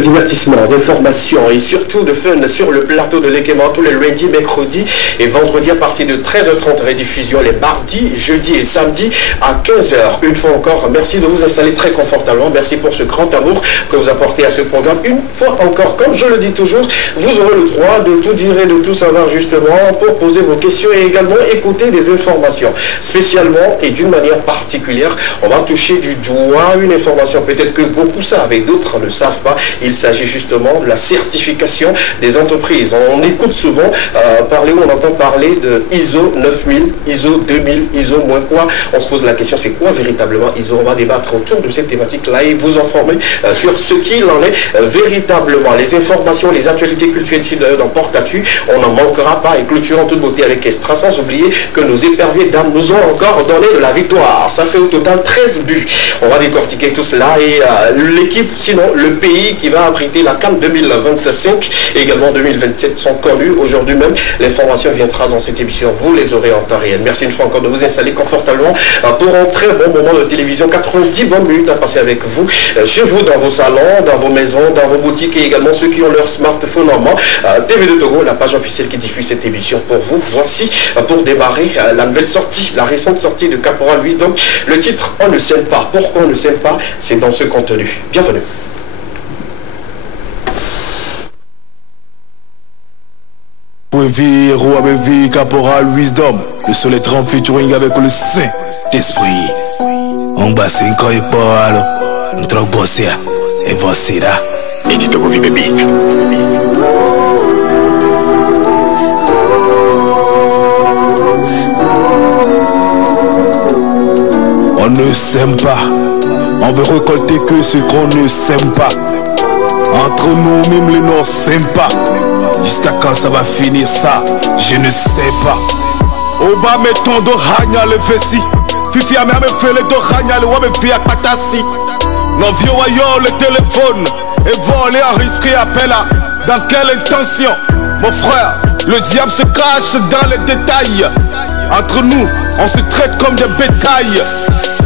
divertissement, d'information et surtout de fun sur le plateau de l'Ekema tous les lundis, mercredis et vendredis à partir de 13h30, rediffusion les mardis, jeudis et samedis à 15h. Une fois encore, merci de vous installer très confortablement. Merci pour ce grand amour que vous apportez à ce programme. Une fois encore, comme je le dis toujours, vous aurez le droit de tout dire et de tout savoir justement pour poser vos questions et également écouter des informations. Spécialement et d'une manière particulière, on va toucher du doigt une information peut-être que beaucoup savent et d'autres ne savent pas. Il s'agit justement de la certification des entreprises. On écoute souvent parler ou on entend parler de ISO 9000, ISO 2000, ISO moins quoi. On se pose la question, c'est quoi véritablement ISO? On va débattre autour de cette thématique-là et vous informer sur ce qu'il en est véritablement. Les informations, les actualités culturelles ici d'ailleurs dans Porte-à-Tu, on n'en manquera pas et clôturons en toute beauté avec Extra, sans oublier que nos éperviers dames nous ont encore donné de la victoire. Ça fait au total 13 buts. On va décortiquer tout cela et l'équipe, sinon le pays qui va abriter la CAN 2025 et également 2027 sont connus aujourd'hui même. L'information viendra dans cette émission, vous les aurez en temps réel. Merci une fois encore de vous installer confortablement pour un très bon moment de télévision. 90 bonnes minutes à passer avec vous, chez vous, dans vos salons, dans vos maisons, dans vos boutiques et également ceux qui ont leur smartphone en main. TV2 Togo, la page officielle qui diffuse cette émission pour vous. Voici pour démarrer la nouvelle sortie, la récente sortie de Caporal Wisdom. Le titre, on ne s'aime pas. Pourquoi on ne s'aime pas? C'est dans ce contenu. Bienvenue. Héros avec vie, Caporal Wisdom. Le soleil trempe featuring avec le Saint-Esprit. On bat 5 ans et pas alors. On trop bossé. Et voici là. Et tu te revis, baby. On ne s'aime pas. On veut récolter que ce qu'on ne s'aime pas. Entre nous, même les Noirs s'aiment pas. Jusqu'à quand ça va finir ça, je ne sais pas. Oba mettons de ragna le vessi. Fifi a même fait le de ragna le wame pia patasi. Non vieux voyons le téléphone. Et voler enregistré appel à. Dans quelle intention? Mon frère, le diable se cache dans les détails. Entre nous, on se traite comme des bétails.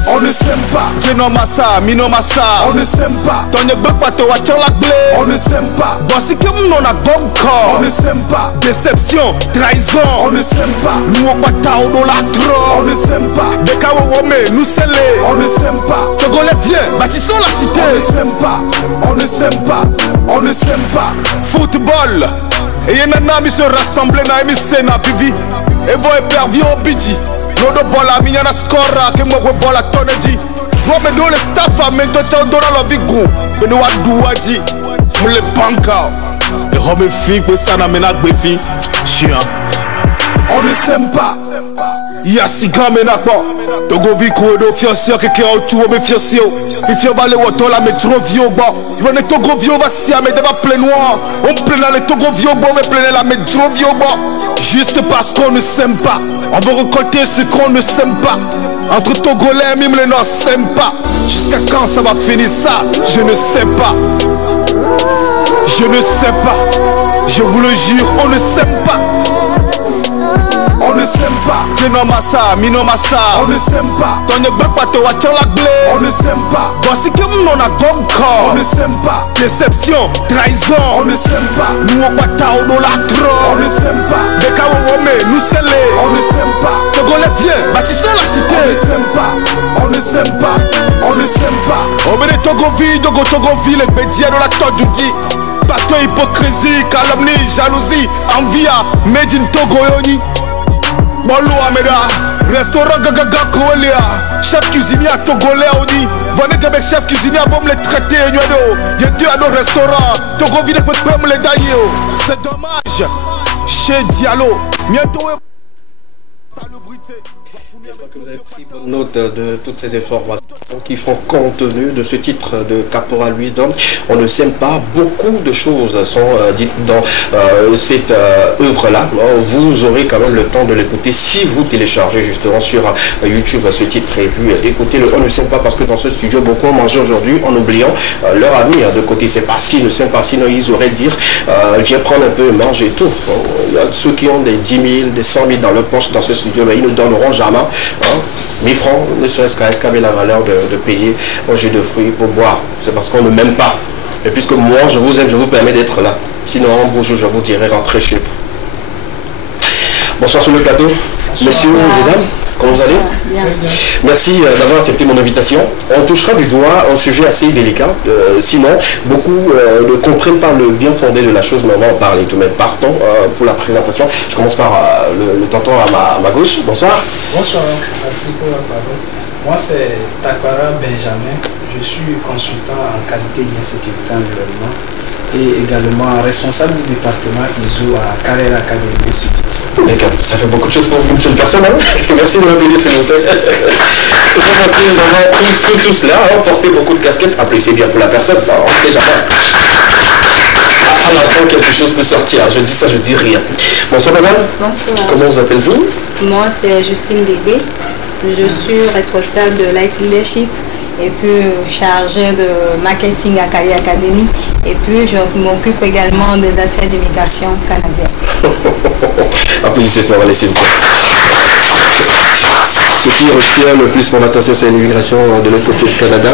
On ne s'aime pas. Genomasa, Minomasa. On ne s'aime pas. Tonye Bepato, Wacholakble. On ne s'aime pas. Voici que mon a bon corps. On ne s'aime pas. Déception, trahison. On ne s'aime pas. Nous au patao de la trop. On ne s'aime pas. Dekawo Wome, nous scellés. On ne s'aime pas. Togolais viens, bâtissons la cité. On ne s'aime pas. On ne s'aime pas. On ne s'aime pas. Football. Et y'en a mis se rassembler na émissé na vivi. Et vous éperviez au bidji. Nodo bola minyana skora ke mwe bola toneji. Moi me do le staff a mento tondora lo bigu. Beno wa duwaji. Mule banka. Le homme fig be sana menak befi. Chien. On ne s'aime pas. Ya siga menak bon. Togo vi ko do fiancé ke ke autour me fiancé. Fifio bale woto la me trop vieux bon. Yone Togo vieux va si me deba plein noir. On plein dans les Togo vieux bon me plein la me trop vieux bon. Juste parce qu'on ne s'aime pas. On veut récolter ce qu'on ne s'aime pas. Entre Togolais, même les Noirs s'aiment pas. Jusqu'à quand ça va finir ça? Je ne sais pas. Je ne sais pas. Je vous le jure, on ne s'aime pas. On ne s'aime pas. Genomasa, Minomasa. On ne s'aime pas. Tonye Bepato, Wacholakble. On ne s'aime pas. Voici que mon a bon corps. On ne s'aime pas. Déception, trahison. On ne s'aime pas. Nous au patao de la trop. On ne s'aime pas. Dekawo Wome, nous scellés. On ne s'aime pas. Togolais viens, bâtissons la cité. On ne s'aime pas. On ne s'aime pas. On ne s'aime pas. Obédé Togovi, Togovi, les médias de la Todjoudi. Parce que hypocrisie, calomnie, jalousie, envie à Made in Togo Yoni. Bolo Ameda, restaurant Gagaga Koelia. Chef cuisinier à Togolais Audi. Venez avec chef cuisinier à bombe les traiter. Y'a deux à nos restaurants. Togo vide avec peu les daïo. C'est dommage. Chez Diallo. Bientôt. J'espère que vous avez pris bonne note de toutes ces informations qui font contenu de ce titre de Caporal Wisdom. On ne s'aime pas. Beaucoup de choses sont dites dans cette œuvre-là. Vous aurez quand même le temps de l'écouter si vous téléchargez justement sur YouTube ce titre et puis écoutez-le. On ne s'aime pas parce que dans ce studio, beaucoup ont mangé aujourd'hui en oubliant leur ami de côté. C'est parce qu'ils ne s'aiment pas. Sinon, ils auraient dire viens prendre un peu, mange et tout. Il y a ceux qui ont des 10 000, des 100 000 dans leur poche dans ce studio, mais ils ne donneront jamais. 1000 francs, ne serait-ce qu'à escamer la valeur de payer un jus de fruits pour boire. C'est parce qu'on ne m'aime pas. Et puisque moi, je vous aime, je vous permets d'être là. Sinon, en bonjour, je vous dirai rentrer chez vous. Bonsoir sur le plateau. Bonsoir. Messieurs, mesdames, comment vous allez? Bien. Merci d'avoir accepté mon invitation. On touchera du doigt un sujet assez délicat. Sinon, beaucoup ne comprennent pas le bien fondé de la chose, mais on va en parler tout de même. Partons pour la présentation. Je commence par le tonton à ma gauche. Bonsoir. Bonsoir, merci pour la parole. Moi, c'est Takpara Benjamin. Je suis consultant en qualité d'insécurité environnement et également responsable du département ISO à Carrera Academy Institute. D'accord, ça fait beaucoup de choses pour une seule personne. Hein. Merci de m'appeler, s'il vous plaît. C'est pas facile d'avoir tout cela, hein, porter beaucoup de casquettes. Après, c'est bien pour la personne, on ne sait jamais. À la fin, quelque chose peut sortir. Je dis ça, je dis rien. Bonsoir, madame. Bonsoir. Comment vous appelez-vous? Moi, c'est Justine Débé. Je suis responsable de l'IT Leadership et puis chargée de marketing à Kali Academy. Et puis, je m'occupe également des affaires d'immigration canadienne. Applaudissez-moi, s'il vous plaît. Ce qui retient le plus mon attention, c'est l'immigration de l'autre côté du Canada.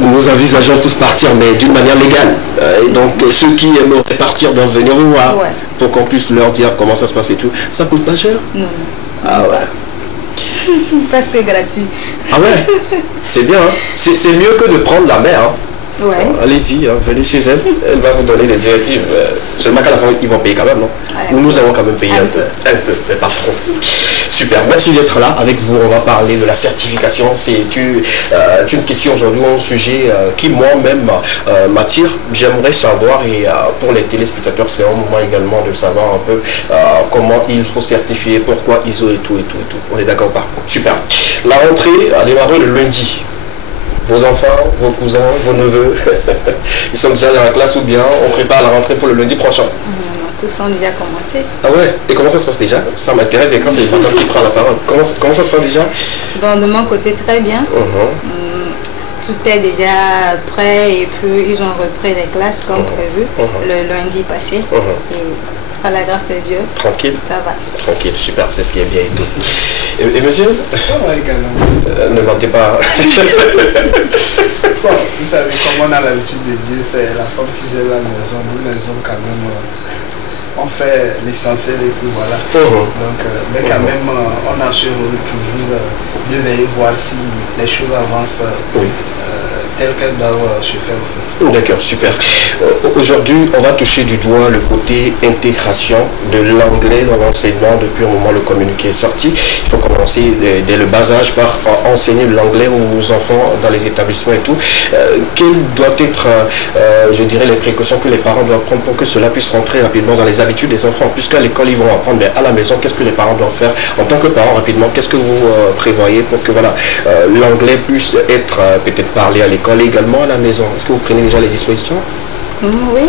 Nous envisageons tous partir, mais d'une manière légale. Et donc, ceux qui aimeraient partir doivent venir vous voir pour qu'on puisse leur dire comment ça se passe et tout. Ça coûte pas cher? Non. Ah ouais. Presque gratuit. Ah ouais, c'est bien. Hein? C'est mieux que de prendre la mer. Hein? Ouais. Allez-y, hein, venez chez elle. Elle va vous donner des directives. Seulement qu'à la fin, ils vont payer quand même, non? Nous allons quand même payer un peu, mais pas trop. Super, merci d'être là. Avec vous, on va parler de la certification. C'est une question aujourd'hui, un sujet qui moi-même m'attire. J'aimerais savoir, et pour les téléspectateurs, c'est un moment également de savoir un peu comment il faut certifier, pourquoi ISO et tout. On est d'accord pas? Super. La rentrée a démarré le lundi. Vos enfants, vos cousins, vos neveux, ils sont déjà dans la classe ou bien on prépare la rentrée pour le lundi prochain? Tous ont déjà commencé. Ah ouais? Et comment ça se passe déjà? Ça m'intéresse et quand c'est le qui prend la parole. Comment ça se passe déjà? Bon, de mon côté, très bien. Tout est déjà prêt et puis ils ont repris les classes comme prévu le lundi passé. Et par la grâce de Dieu, tranquille. Ça va. Tranquille, super, c'est ce qui est bien et tout. Et monsieur? Ça va également. Ne mentez pas. Bon, vous savez, comme on a l'habitude de dire, c'est la femme qui gère la maison. Nous, maison quand même, on fait l'essentiel et puis voilà. Donc, mais quand même, on a ce rôle toujours de veiller, voir si les choses avancent. Telles qu'elles doivent se faire en fait. D'accord, super. Aujourd'hui, on va toucher du doigt le côté intégration de l'anglais dans l'enseignement. Depuis un moment, le communiqué est sorti. Il faut commencer dès le bas âge par enseigner l'anglais aux enfants dans les établissements et tout. Quelles doivent être, je dirais, les précautions que les parents doivent prendre pour que cela puisse rentrer rapidement dans les habitudes des enfants? Puisqu'à l'école, ils vont apprendre, mais à la maison, qu'est-ce que les parents doivent faire? En tant que parents, rapidement, qu'est-ce que vous prévoyez pour que voilà, l'anglais puisse être peut-être parlé à l'école également à la maison? Est-ce que vous prenez déjà les dispositions? Oui.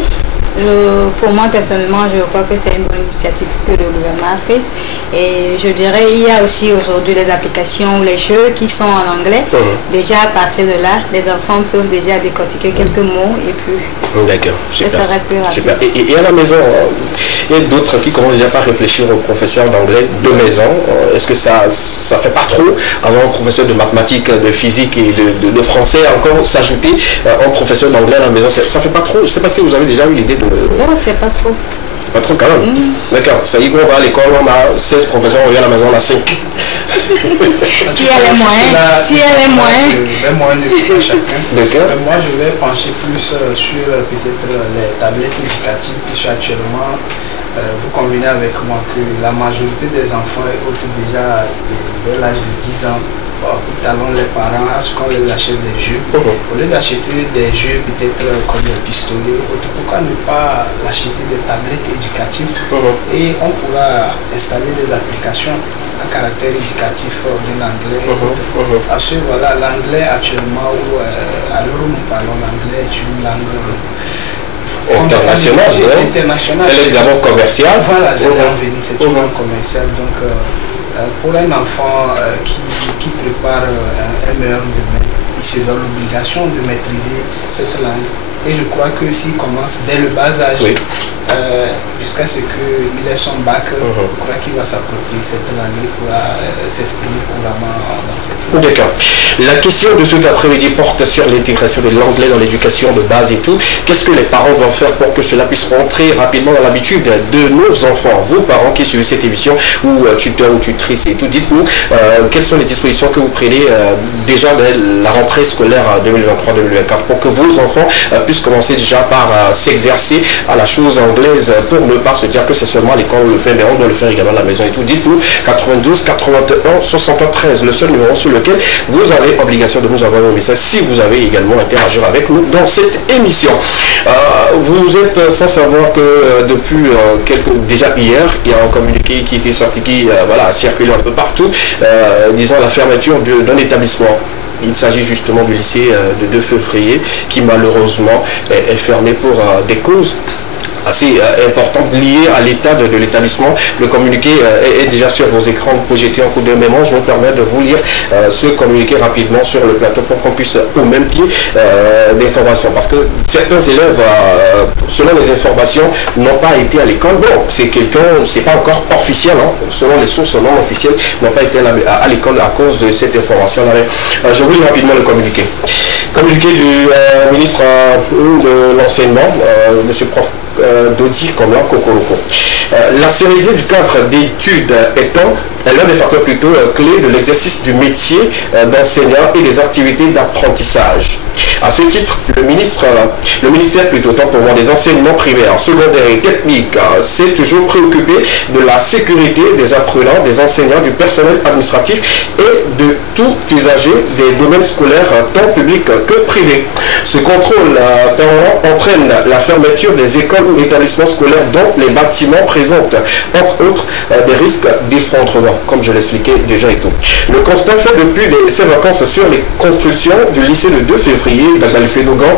Pour moi personnellement, je crois que c'est une bonne initiative que le gouvernement a prise. Et je dirais, il y a aussi aujourd'hui des applications ou les jeux qui sont en anglais. Déjà à partir de là, les enfants peuvent déjà décortiquer quelques mots et puis d'accord, super. Ce serait plus rapide. Super. Et à la maison, il y a d'autres qui commencent déjà par réfléchir aux professeurs d'anglais de maison. Est-ce que ça fait pas trop avoir un professeur de mathématiques, de physique et de français encore s'ajouter un professeur d'anglais à la maison? Ça fait pas trop? Je ne sais pas si vous avez déjà eu l'idée de... Non, c'est pas trop. Pas trop quand même. D'accord. Ça y est qu'on va à l'école, on a 16 professeurs, on vient à la maison, on a 5. Si elle est moins. Les moyens de tout chacun. D'accord. Moi, je vais pencher plus sur peut-être les tablettes éducatives qui sont actuellement. Vous convenez avec moi que la majorité des enfants est déjà dès l'âge de 10 ans. Ils talonnent les parents à ce qu'on les achète des jeux. Au lieu d'acheter des jeux peut-être comme les pistolets, pourquoi ne pas l'acheter des tablettes éducatives et on pourra installer des applications à caractère éducatif de l'anglais. Parce que voilà, l'anglais actuellement, à l'heure où nous parlons, l'anglais est une langue internationale. Elle est d'abord commerciale. Voilà, j'allais en venir, c'est une langue commerciale. Donc, pour un enfant qui prépare un meilleur demain, il se donne l'obligation de maîtriser cette langue. Et je crois que s'il commence dès le bas âge, je jusqu'à ce qu'il ait son bac. Je crois qu'il va s'approprier cette langue pour s'exprimer couramment dans cette langue. D'accord. La question de cet après-midi porte sur l'intégration de l'anglais dans l'éducation de base et tout. Qu'est-ce que les parents doivent faire pour que cela puisse rentrer rapidement dans l'habitude de nos enfants? Vos parents qui suivent cette émission, ou tuteurs ou tutrices et tout, dites-nous quelles sont les dispositions que vous prenez déjà de la rentrée scolaire 2023-2024 pour que vos enfants puissent commencer déjà par s'exercer à la chose anglaise, pour ne pas se dire que c'est seulement à l'école où on le fait, mais on doit le faire également à la maison et tout. Dites-nous 92 81 73, le seul numéro sur lequel vous avez obligation de nous envoyer un message si vous avez également interagir avec nous dans cette émission. Vous êtes sans savoir que depuis déjà hier, il y a un communiqué qui était sorti, qui a circulé un peu partout, disant la fermeture d'un établissement. Il s'agit justement du lycée de 2 février qui malheureusement est fermé pour des causes assez importantes liées à l'état de l'établissement. Le communiqué est déjà sur vos écrans. Vous pouvez jeter un coup de mémoire. Je vais vous permettre de vous lire ce communiqué rapidement sur le plateau pour qu'on puisse au même pied d'informations. Parce que certains élèves, selon les informations, n'ont pas été à l'école. Bon, c'est pas encore officiel, hein, selon les sources non officielles, n'ont pas été à l'école à cause de cette information. Je vous lis rapidement le communiqué. Communiqué du ministre de l'enseignement, M. Prof. Dodi Komla Kokoroko. La sérénité du cadre d'études étant l'un des facteurs plutôt clés de l'exercice du métier d'enseignant et des activités d'apprentissage. À ce titre, le ministère plutôt tant pour moi des enseignements primaires, secondaires et techniques s'est toujours préoccupé de la sécurité des apprenants, des enseignants, du personnel administratif et de tout usager des domaines scolaires tant publics que privés. Ce contrôle permanent entraîne la fermeture des écoles ou établissements scolaires dont les bâtiments présentent, entre autres, des risques d'effondrement, comme je l'expliquais déjà et tout. Le constat fait depuis ces vacances sur les constructions du lycée de 2 février d'Agalfé-Dogan,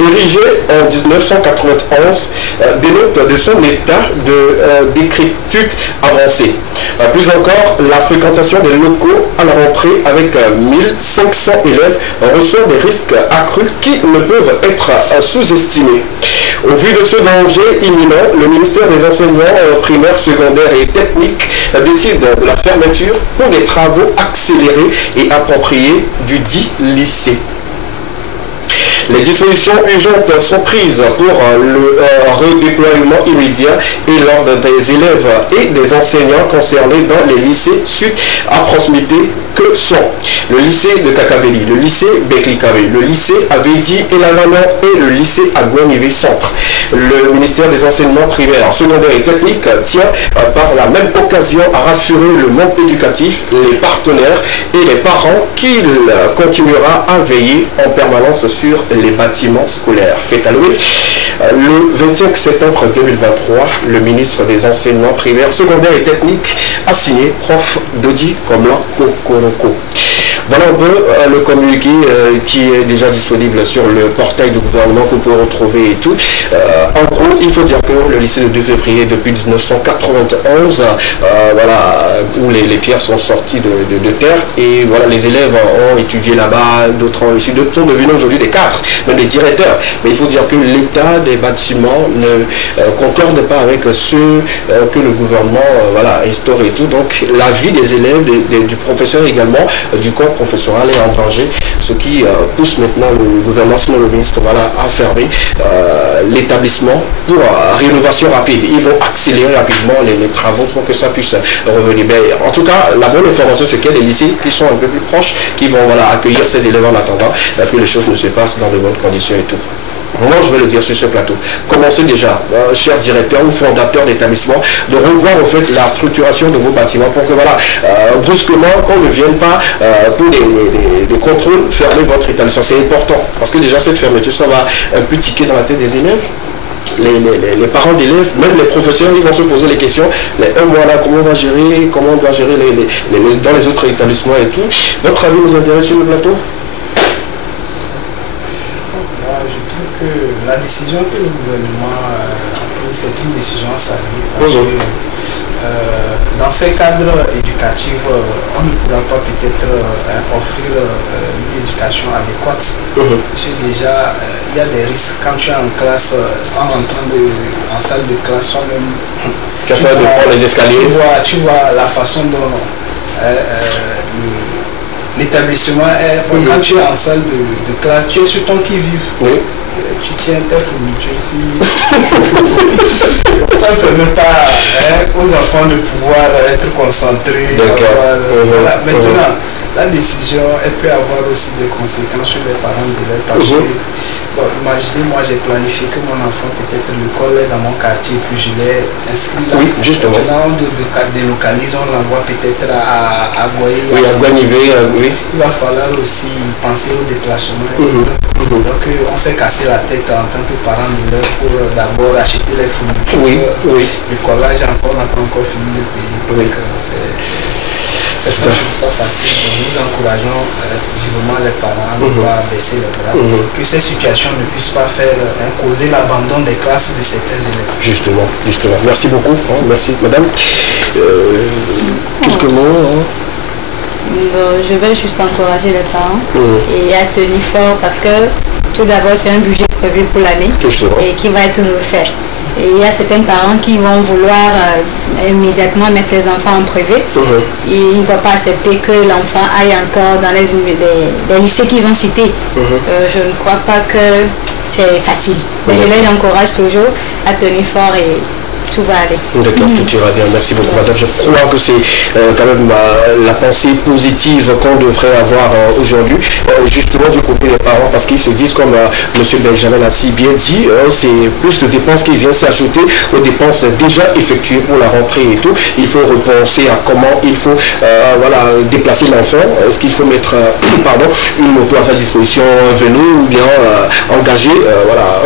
érigé en 1991, dénote de son état de décrépitude avancée. Plus encore, la fréquentation des locaux à la rentrée avec 1500 élèves ressort des risques accrus qui ne peuvent être sous-estimés. Au vu de ce danger imminent, le ministère des enseignements primaires, secondaires et techniques décide de la fermeture pour des travaux accélérés et appropriés du dit lycée. Les dispositions urgentes sont prises pour le redéploiement immédiat et l'ordre des élèves et des enseignants concernés dans les lycées sud à proximité que sont le lycée de Kakaveli, le lycée Beklikavé, le lycée Avedi et Lavana et le lycée Agouanivé Centre. Le ministère des enseignements primaires, secondaires et techniques tient par la même occasion à rassurer le monde éducatif, les partenaires et les parents qu'il continuera à veiller en permanence sur les bâtiments scolaires. Fait à louer. Le 25 septembre 2023, le ministre des enseignements primaires, secondaires et techniques a signé Prof. Dodi Komla Kokoroko. Voilà un peu le communiqué qui est déjà disponible sur le portail du gouvernement que vous pouvez retrouver et tout. En gros, il faut dire que le lycée de 2 février depuis 1991, où les pierres sont sorties de terre et voilà, les élèves ont étudié là-bas, d'autres ont ici, d'autres sont devenus aujourd'hui des cadres, même des directeurs. Mais il faut dire que l'état des bâtiments ne concorde pas avec ceux que le gouvernement instaure et tout. Donc la vie des élèves, du professeur également, du corps professoral est en danger, ce qui pousse maintenant le gouvernement, sinon le ministre, à fermer l'établissement pour rénovation rapide. Ils vont accélérer rapidement les travaux pour que ça puisse revenir. Mais en tout cas, la bonne information, c'est qu'il y a des lycées qui sont un peu plus proches, qui vont accueillir ces élèves en attendant que les choses ne se passent dans de bonnes conditions et tout. Moi, je vais le dire sur ce plateau. Commencez déjà, chers directeurs ou fondateurs d'établissements, de revoir en fait la structuration de vos bâtiments pour que brusquement, qu'on ne vienne pas pour des contrôles, fermer votre établissement. C'est important parce que déjà cette fermeture, ça va un peu tiquer dans la tête des élèves. Les parents d'élèves, même les professeurs, ils vont se poser les questions. Un mois là, comment on va gérer, comment on doit gérer dans les autres établissements et tout. Votre avis nous intéresse sur le plateau? La décision que le gouvernement a prise, c'est une décision à saluer parce que dans ces cadres éducatifs, on ne pourra pas peut-être offrir une éducation adéquate. Parce que déjà, il y a des risques quand tu es en classe, en rentrant en salle de classe, toi-même, capable de prendre les escaliers. Tu vois la façon dont l'établissement est. Quand tu es en salle de classe, tu es sur ton qui-vive. Oui. Tu tiens tes fournitures ici. Ça ne permet pas aux enfants de pouvoir être concentrés. Voilà. Maintenant, la décision, elle peut avoir aussi des conséquences sur les parents d'élèves. Parce que, imaginez, moi j'ai planifié que mon enfant peut-être l'école est dans mon quartier, puis je l'ai inscrit là. Oui, justement. Maintenant, on délocalise, on l'envoie peut-être à Goye. Oui, à Guanivé, oui. Il va falloir aussi penser au déplacement. Donc on s'est cassé la tête en tant que parent d'élèves pour d'abord acheter les fournitures. Le collage encore n'a pas encore fini de payer. Donc c'est ça, c'est pas facile. Donc, nous encourageons vivement les parents à ne pas baisser les bras. Que ces situations ne puissent pas faire causer l'abandon des classes de certains élèves. Justement. Merci beaucoup. Merci madame. Quelques mots. Je vais juste encourager les parents et à tenir fort parce que tout d'abord c'est un budget prévu pour l'année et qui va être refait. Et il y a certains parents qui vont vouloir immédiatement mettre les enfants en privé et ils ne vont pas accepter que l'enfant aille encore dans les lycées qu'ils ont cités. Je ne crois pas que c'est facile. Mais je les encourage toujours à tenir fort et tout va aller. D'accord, tout ira bien. Merci beaucoup, madame. Je crois que c'est quand même la pensée positive qu'on devrait avoir aujourd'hui, justement du côté des parents, parce qu'ils se disent, comme M. Benjamin l'a si bien dit, c'est plus de dépenses qui viennent s'ajouter aux dépenses déjà effectuées pour la rentrée et tout. Il faut repenser à comment il faut déplacer l'enfant. Est-ce qu'il faut mettre une moto à sa disposition, un vélo, ou bien engager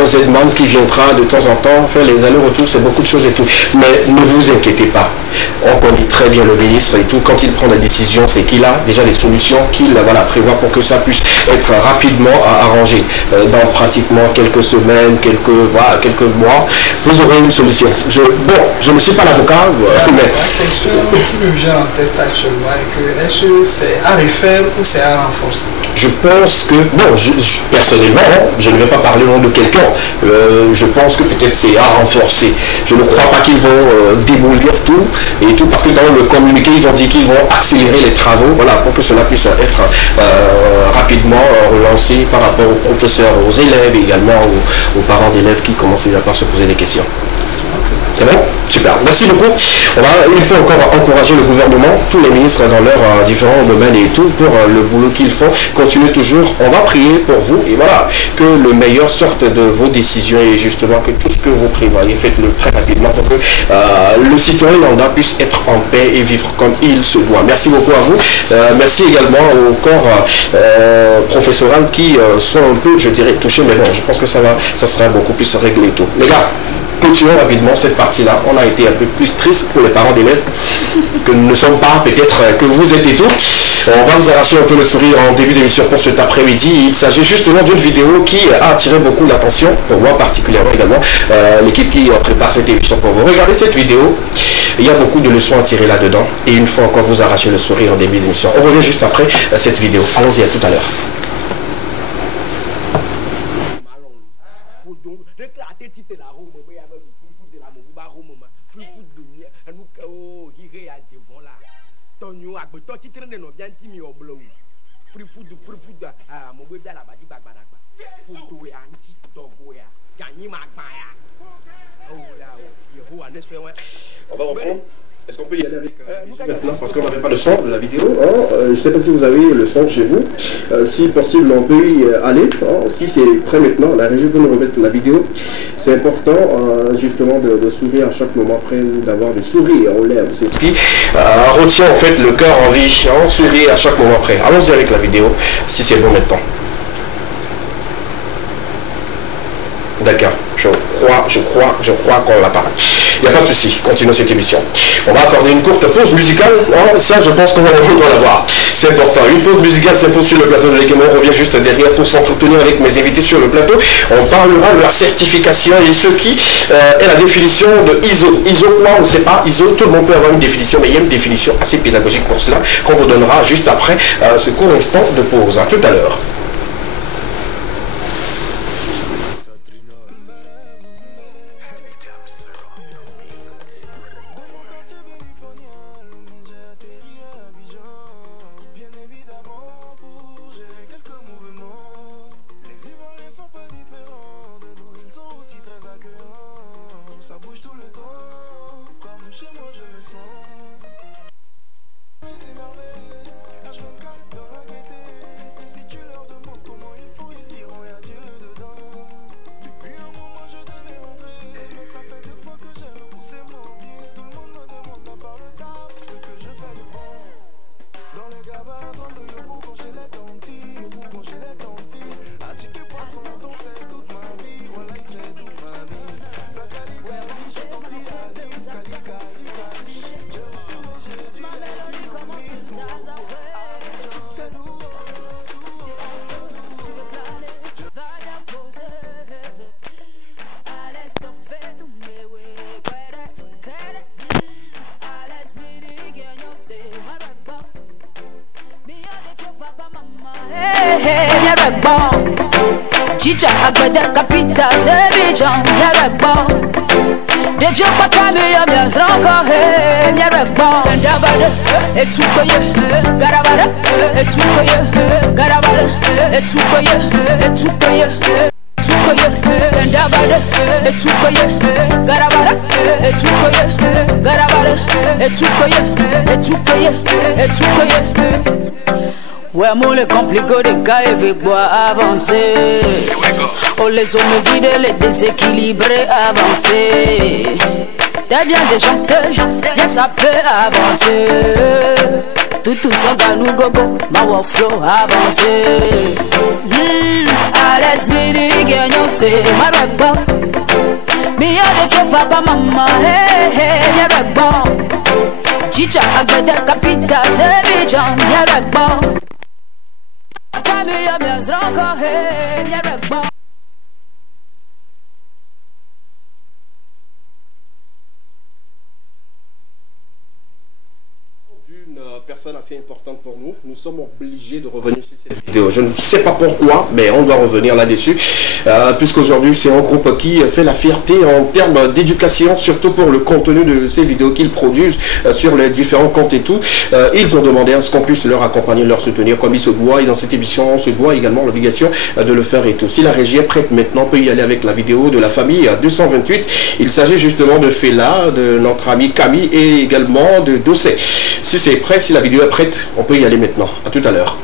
un Z-man qui viendra de temps en temps faire les allers-retours. C'est beaucoup de choses et tout. Mais ne vous inquiétez pas. On connaît très bien le ministre et tout. Quand il prend la décision, c'est qu'il a déjà des solutions qu'il prévoit pour que ça puisse être rapidement arrangé. Dans pratiquement quelques semaines, quelques mois, vous aurez une solution. Je ne suis pas l'avocat, mais... La question qui me vient en tête actuellement est que est-ce que c'est à refaire ou c'est à renforcer? Je pense que, personnellement, je ne vais pas parler au nom de quelqu'un. Je pense que peut-être c'est à renforcer. Je ne crois pas qu'ils vont démolir tout et tout, parce que dans le communiqué, ils ont dit qu'ils vont accélérer les travaux, pour que cela puisse être rapidement relancé par rapport aux professeurs, aux élèves et également aux parents d'élèves qui commencent déjà par se poser des questions. C'est bon? Super. Merci beaucoup. Il faut encore encourager le gouvernement, tous les ministres dans leurs différents domaines et tout, pour le boulot qu'ils font. Continuez toujours. On va prier pour vous et que le meilleur sorte de vos décisions et justement que tout ce que vous prévoyez, faites-le très rapidement pour que le citoyen lambda puisse être en paix et vivre comme il se doit. Merci beaucoup à vous. Merci également au corps professoral qui sont un peu, je dirais, touchés, mais bon, je pense que ça sera beaucoup plus réglé et tout. Les gars, continuons rapidement cette partie-là. On a été un peu plus triste pour les parents d'élèves que nous ne sommes pas, peut-être que vous êtes et tout. On va vous arracher un peu le sourire en début d'émission pour cet après-midi. Il s'agit justement d'une vidéo qui a attiré beaucoup l'attention, pour moi particulièrement également, l'équipe qui prépare cette émission pour vous. Regardez cette vidéo, il y a beaucoup de leçons à tirer là-dedans. Et une fois encore, vous arrachez le sourire en début d'émission. On revient juste après cette vidéo. Allons-y, à tout à l'heure. On va reprendre. Est-ce qu'on peut y aller avec maintenant, parce qu'on n'avait pas le son de la vidéo. Je ne sais pas si vous avez le son chez vous. Si possible, on peut y aller. Si c'est prêt maintenant, la régie peut nous remettre la vidéo. C'est important justement de sourire à chaque moment, après d'avoir le sourire aux lèvres. C'est ce qui retient en fait le cœur en vie. Sourire à chaque moment près. Allons-y avec la vidéo, si c'est bon maintenant. D'accord, je crois qu'on l'a pas. Il n'y a pas de souci, continuons cette émission. On va accorder une courte pause musicale. Ça, je pense qu'on va la voir. C'est important. Une pause musicale s'impose sur le plateau de l'Ekemo. On revient juste derrière pour s'entretenir avec mes invités sur le plateau. On parlera de leur certification et ce qui est la définition de ISO. ISO quoi? On ne sait pas. ISO, tout le monde peut avoir une définition, mais il y a une définition assez pédagogique pour cela qu'on vous donnera juste après ce court instant de pause. À tout à l'heure. Chicha agbede capita Zebijan Nyerekbo Des vieux papa meilleurs bien encore Nyerekbo Ndabade Etukoye Garabade Etukoye Garabade Etukoye Etukoye Etukoye Ndabade Etukoye Garabade Etukoye Garabade Etukoye Etukoye Etukoye. Ouais, moi, les compliqués des gars, ils veulent boire avancer. Oh, les hommes vides, les déséquilibrés avancer. T'es bien déjanté, bien ça peut avancer. Tout son ganou gogo, ma waflo avancer. Allez, Sidi, gagnons, c'est ma ragba. Mia de vieux papa, maman, hey, hey, y'a ragba. Chicha, agbede, capita, Zebijan, y'a ragba. D'une personne assez importante pour nous, nous sommes obligés de revenir sur cette vidéo. Je ne sais pas pourquoi, mais on doit revenir là-dessus, puisqu'aujourd'hui c'est un groupe qui fait la fierté en termes d'éducation, surtout pour le contenu de ces vidéos qu'ils produisent sur les différents comptes et tout. Ils ont demandé à ce qu'on puisse leur accompagner, leur soutenir comme il se doit, et dans cette émission on se doit également l'obligation de le faire et tout. Si la régie est prête maintenant, on peut y aller avec la vidéo de la famille 228. Il s'agit justement de Fela, de notre ami Camille et également de Dossé. Si c'est prêt, si la vidéo est prête, on peut y aller maintenant. À tout à l'heure.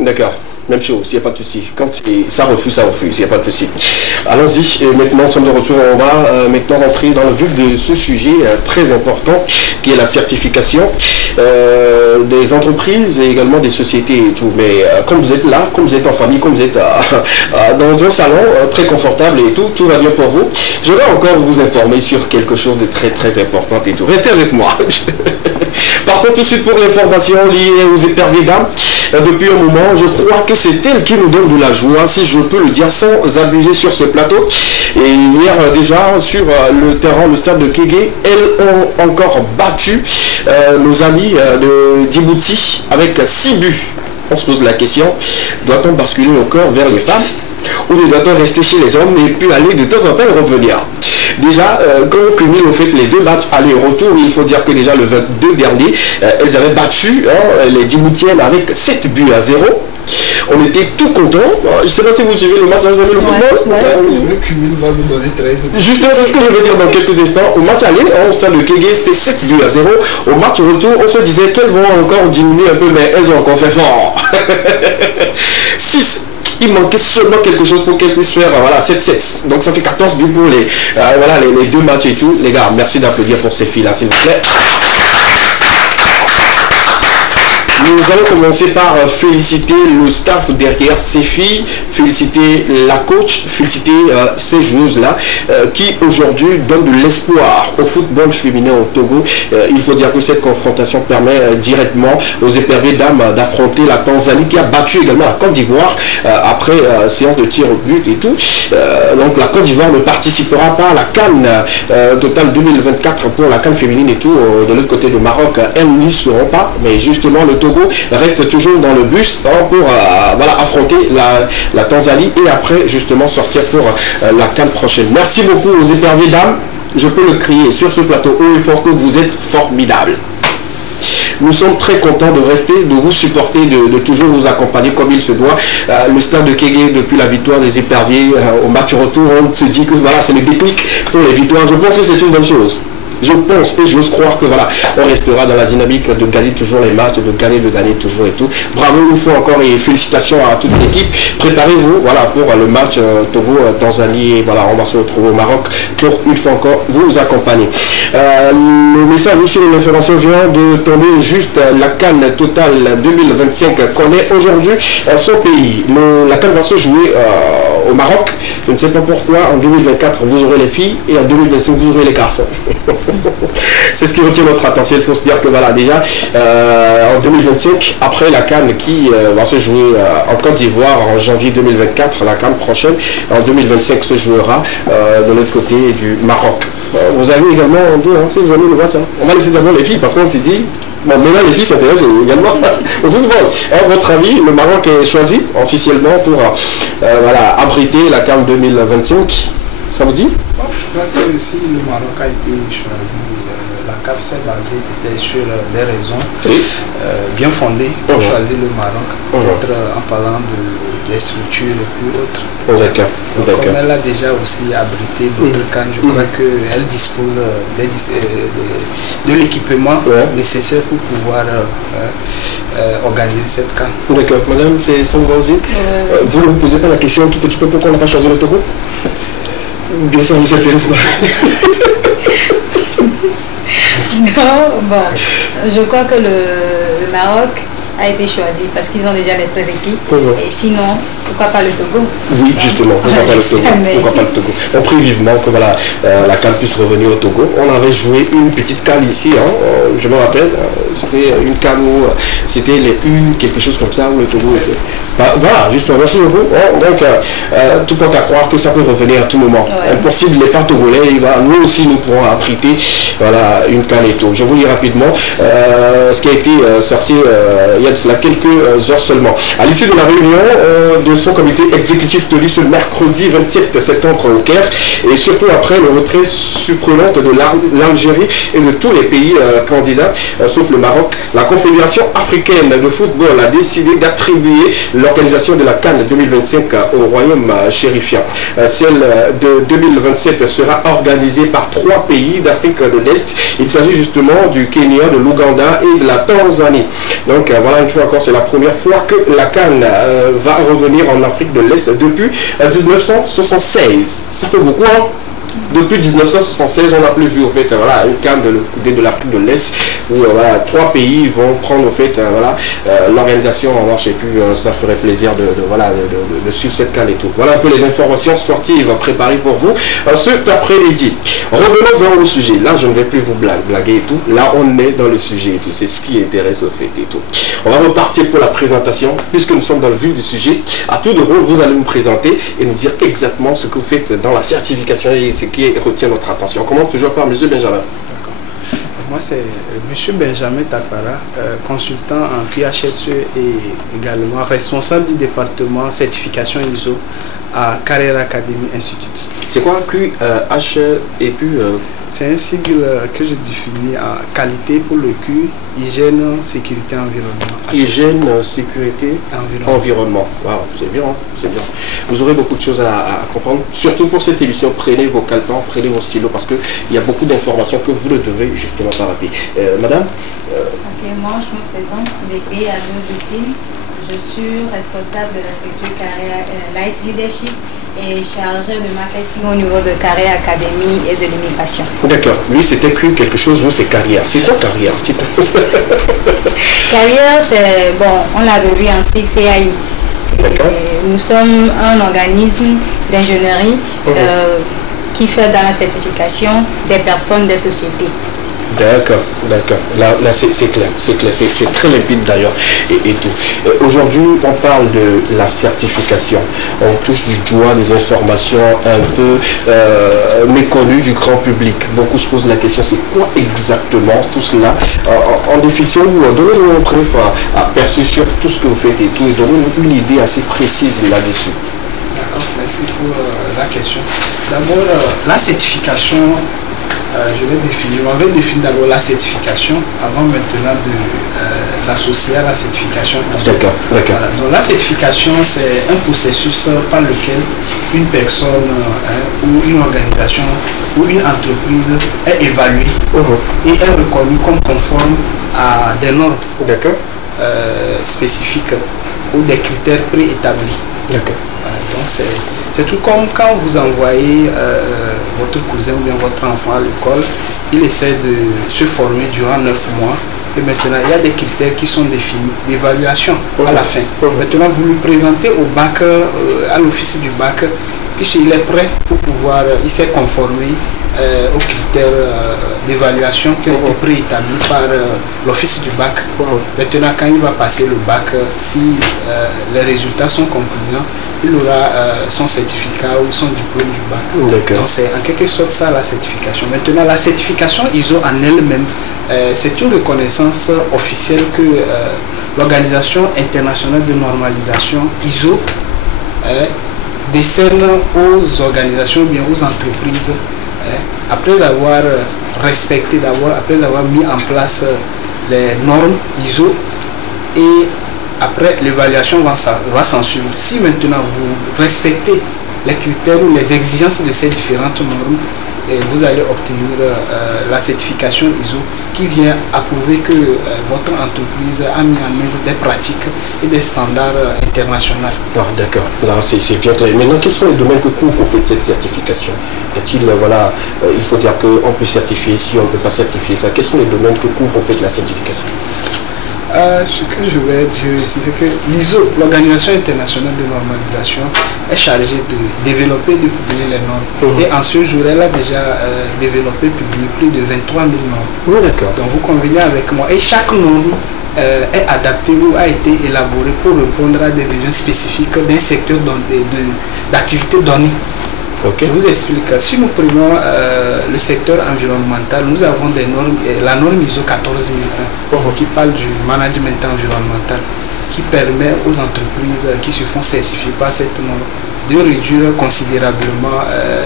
D'accord. Même chose, il n'y a pas de souci. Quand ça refuse, il n'y a pas de souci. Allons-y, et maintenant nous sommes de retour. On va maintenant rentrer dans le vif de ce sujet très important qui est la certification des entreprises et également des sociétés et tout. Mais comme vous êtes là, comme vous êtes en famille, comme vous êtes dans un salon très confortable et tout va bien pour vous, je vais encore vous informer sur quelque chose de très très important et tout. Restez avec moi. Partons tout de suite pour l'information liée aux éperviers dames. Depuis un moment, je crois que c'est elle qui nous donne de la joie, si je peux le dire sans abuser sur ce plateau. Et hier déjà sur le terrain, le stade de Kégué, elles ont encore battu nos amis de Djibouti avec 6 buts. On se pose la question, doit-on basculer nos corps vers les femmes ou doit-on rester chez les hommes et puis aller de temps en temps revenir? Déjà, quand on cumule au fait que les deux matchs aller-retour, il faut dire que déjà le 22 dernier, elles avaient battu les Djiboutiennes avec 7 buts à 0. On était tout contents. Je ne sais pas si vous suivez le match, vous avez le football. Le cumul va nous donner 13. Justement, c'est ce que je vais dire dans quelques instants. Au match aller, au stade de Kégué, c'était 7 buts à 0. Au match retour, on se disait qu'elles vont encore diminuer un peu, mais elles ont encore fait fort. 6. il manquait seulement quelque chose pour qu'elle puisse faire voilà, 7-7. Donc ça fait 14 buts pour voilà, les deux matchs et tout. Les gars, merci d'applaudir pour ces filles-là, s'il vous plaît. Nous allons commencer par féliciter le staff derrière ces filles, féliciter la coach, féliciter ces joueuses-là qui aujourd'hui donnent de l'espoir au football féminin au Togo. Il faut dire que cette confrontation permet directement aux éperviers dames d'affronter la Tanzanie qui a battu également la Côte d'Ivoire après séance de tir au but et tout. Donc la Côte d'Ivoire ne participera pas à la CAN Total 2024 pour la CAN féminine et tout. De l'autre côté du Maroc, elles n'y seront pas, mais justement le Togo reste toujours dans le bus pour voilà, affronter la Tanzanie et après justement sortir pour la CAN prochaine. Merci beaucoup aux éperviers dames. Je peux le crier sur ce plateau haut et fort que vous êtes formidables. Nous sommes très contents de rester, de vous supporter, de toujours vous accompagner comme il se doit. Le stade de Kégué, depuis la victoire des éperviers au match retour, on se dit que voilà, c'est le déclic pour les victoires. Je pense que c'est une bonne chose. Je pense et j'ose croire que voilà, on restera dans la dynamique de gagner toujours les matchs, de gagner toujours et tout. Bravo une fois encore et félicitations à toute l'équipe. Préparez-vous voilà, pour le match Togo-Tanzanie et voilà, on va se retrouver au Maroc pour une fois encore vous accompagner. Le message sur l'information vient de tomber juste la CAN Total 2025 connaît aujourd'hui son pays. La CAN va se jouer au Maroc. Je ne sais pas pourquoi en 2024 vous aurez les filles et en 2025 vous aurez les garçons. C'est ce qui retient notre attention. Il faut se dire que voilà, déjà en 2025, après la CAN qui va se jouer en Côte d'Ivoire en janvier 2024, la CAN prochaine, en 2025 se jouera de l'autre côté du Maroc. Vous avez également deux, si vous avez le vote, on va laisser d'abord les filles parce qu'on s'est dit, bon, maintenant les filles s'intéressent également au football. À votre avis, le Maroc est choisi officiellement pour voilà, abriter la CAN 2025. Ça vous dit? Je crois que si le Maroc a été choisi, la CAF s'est basée peut-être sur des raisons bien fondées pour choisir le Maroc, peut-être en parlant des structures les plus hautes. Comme elle a déjà aussi abrité d'autres CAN, je crois qu'elle dispose de l'équipement nécessaire pour pouvoir organiser cette CAN. D'accord. Madame, c'est son aussi. Vous ne vous posez pas la question un tout petit peu pourquoi on n'a pas choisi le Togo? Bien sûr, nous intéresse pas. Non, bon, je crois que le Maroc a été choisi parce qu'ils ont déjà les prérequis. Et sinon, pourquoi pas le Togo? Oui, justement, pourquoi pas le Togo? Pourquoi pas le Togo? On prie vivement que voilà, la CAN puisse revenir au Togo. On avait joué une petite CAN ici, je me rappelle, c'était une CAN où c'était les U, quelque chose comme ça, où le Togo était. Voilà, justement, merci beaucoup. Donc, tout porte à croire que ça peut revenir à tout moment. Impossible n'est pas togolais, nous aussi nous pourrons abriter voilà, une CAN et tout. Je vous lis rapidement ce qui a été sorti il y a de cela quelques heures seulement. À l'issue de la réunion de son comité exécutif tenu ce mercredi 27 septembre au Caire, et surtout après le retrait surprenant de l'Algérie et de tous les pays candidats, sauf le Maroc, la Confédération africaine de football a décidé d'attribuer l'organisation de la CAN 2025 au royaume chérifien. Celle de 2027 sera organisée par 3 pays d'Afrique de l'Est. Il s'agit justement du Kenya, de l'Ouganda et de la Tanzanie. Donc voilà, une fois encore, c'est la première fois que la CAN va revenir en Afrique de l'Est depuis 1976. Ça fait beaucoup, hein? Depuis 1976, on n'a plus vu au fait voilà, une CAN de l'Afrique de l'Est où voilà, 3 pays vont prendre au fait voilà, l'organisation en marche et puis ça ferait plaisir de suivre cette CAN et tout. Voilà un peu les informations sportives préparées pour vous cet après-midi. Revenons au sujet. Là, je ne vais plus vous blaguer et tout. Là, on est dans le sujet et tout. C'est ce qui intéresse au fait et tout. On va repartir pour la présentation puisque nous sommes dans le vif du sujet. À tout de rôle, vous allez nous présenter et nous dire exactement ce que vous faites dans la certification et ce qui retient notre attention. On commence toujours par M. Benjamin. Moi, c'est M. Benjamin Takpara, consultant en QHSE et également responsable du département certification ISO à Career Academy Institute. C'est quoi QH et puis C'est un sigle que je définis en qualité pour le Q, hygiène, sécurité, environnement. Hygiène, sécurité, environnement. Wow, c'est bien, c'est bien. Vous aurez beaucoup de choses à comprendre. Surtout pour cette émission, prenez vos calepins, prenez vos stylos parce qu'il y a beaucoup d'informations que vous ne devez justement pas rater. Madame Ok, moi je me présente, DP à 2 outils. je suis responsable de la structure Carrière Light Leadership et chargée de marketing au niveau de Carrière Academy et de l'immigration. D'accord. Lui, c'était quelque chose, vous, c'est Carrière. C'est quoi Carrière? Carrière, c'est, bon, on l'avait vu en CAI. Nous sommes un organisme d'ingénierie qui fait dans la certification des personnes, des sociétés. D'accord, d'accord. Là c'est clair, c'est très limpide d'ailleurs et tout. Aujourd'hui, on parle de la certification. On touche du doigt des informations un peu méconnues du grand public. Beaucoup se posent la question, c'est quoi exactement tout cela? En définition, donnez-nous un bref aperçu sur tout ce que vous faites et tout, et donnez-nous une idée assez précise là-dessus. D'accord, merci pour la question. D'abord, la certification. Je vais définir. On va définir d'abord la certification avant maintenant de l'associer à la certification. D'accord, d'accord. Voilà. Donc la certification, c'est un processus par lequel une personne ou une organisation ou une entreprise est évaluée et est reconnue comme conforme à des normes spécifiques ou des critères préétablis. D'accord. Voilà. Donc c'est tout comme quand vous envoyez votre cousin ou bien votre enfant à l'école, il essaie de se former durant 9 mois et maintenant il y a des critères qui sont définis d'évaluation à la fin. Maintenant vous lui présentez au bac, à l'office du bac, puisqu'il est prêt pour pouvoir, il s'est conformé aux critères d'évaluation qui ont été préétablis par l'office du bac. Maintenant quand il va passer le bac, si les résultats sont concluants, il aura son certificat ou son diplôme du bac. Donc c'est en quelque sorte ça la certification. Maintenant la certification ISO en elle-même, c'est une reconnaissance officielle que l'Organisation internationale de normalisation ISO décerne aux organisations ou bien aux entreprises après avoir respecté d'abord, après avoir mis en place les normes ISO, et après l'évaluation va s'en suivre. Si maintenant vous respectez les critères ou les exigences de ces différentes normes, et vous allez obtenir la certification ISO qui vient approuver que votre entreprise a mis en œuvre des pratiques et des standards internationaux. D'accord, là c'est bien clair. Maintenant, quels sont les domaines que couvre en fait cette certification? Y a-t-il, voilà, il faut dire qu'on peut certifier ici, on ne peut pas certifier ça. Quels sont les domaines que couvre en fait la certification? Ce que je vais dire ici, c'est que l'ISO, l'Organisation internationale de normalisation, est chargée de développer, de publier les normes. Et en ce jour, elle a déjà développé, publié plus de 23 000 normes. Donc vous convenez avec moi. Et chaque norme est adaptée ou a été élaborée pour répondre à des besoins spécifiques d'un secteur d'activité donné. Je vous explique. Si nous prenons le secteur environnemental, nous avons des normes, la norme ISO 14001 qui parle du management environnemental, qui permet aux entreprises qui se font certifier par cette norme de réduire considérablement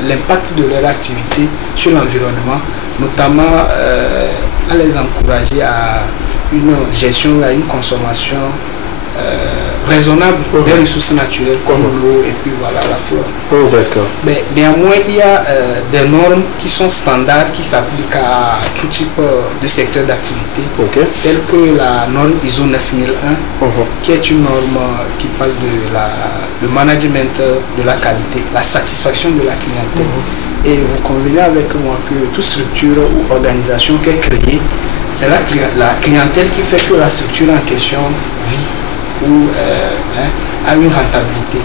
l'impact de leur activité sur l'environnement, notamment à les encourager à une gestion, à une consommation raisonnable des ressources naturelles comme l'eau et puis voilà la flore. Mais néanmoins, il y a des normes qui sont standards, qui s'appliquent à tout type de secteur d'activité, telles que la norme ISO 9001, qui est une norme qui parle de le management de la qualité, la satisfaction de la clientèle. Et vous convenez avec moi que toute structure ou organisation qui est créée, c'est la clientèle qui fait que la structure en question vit ou a une rentabilité.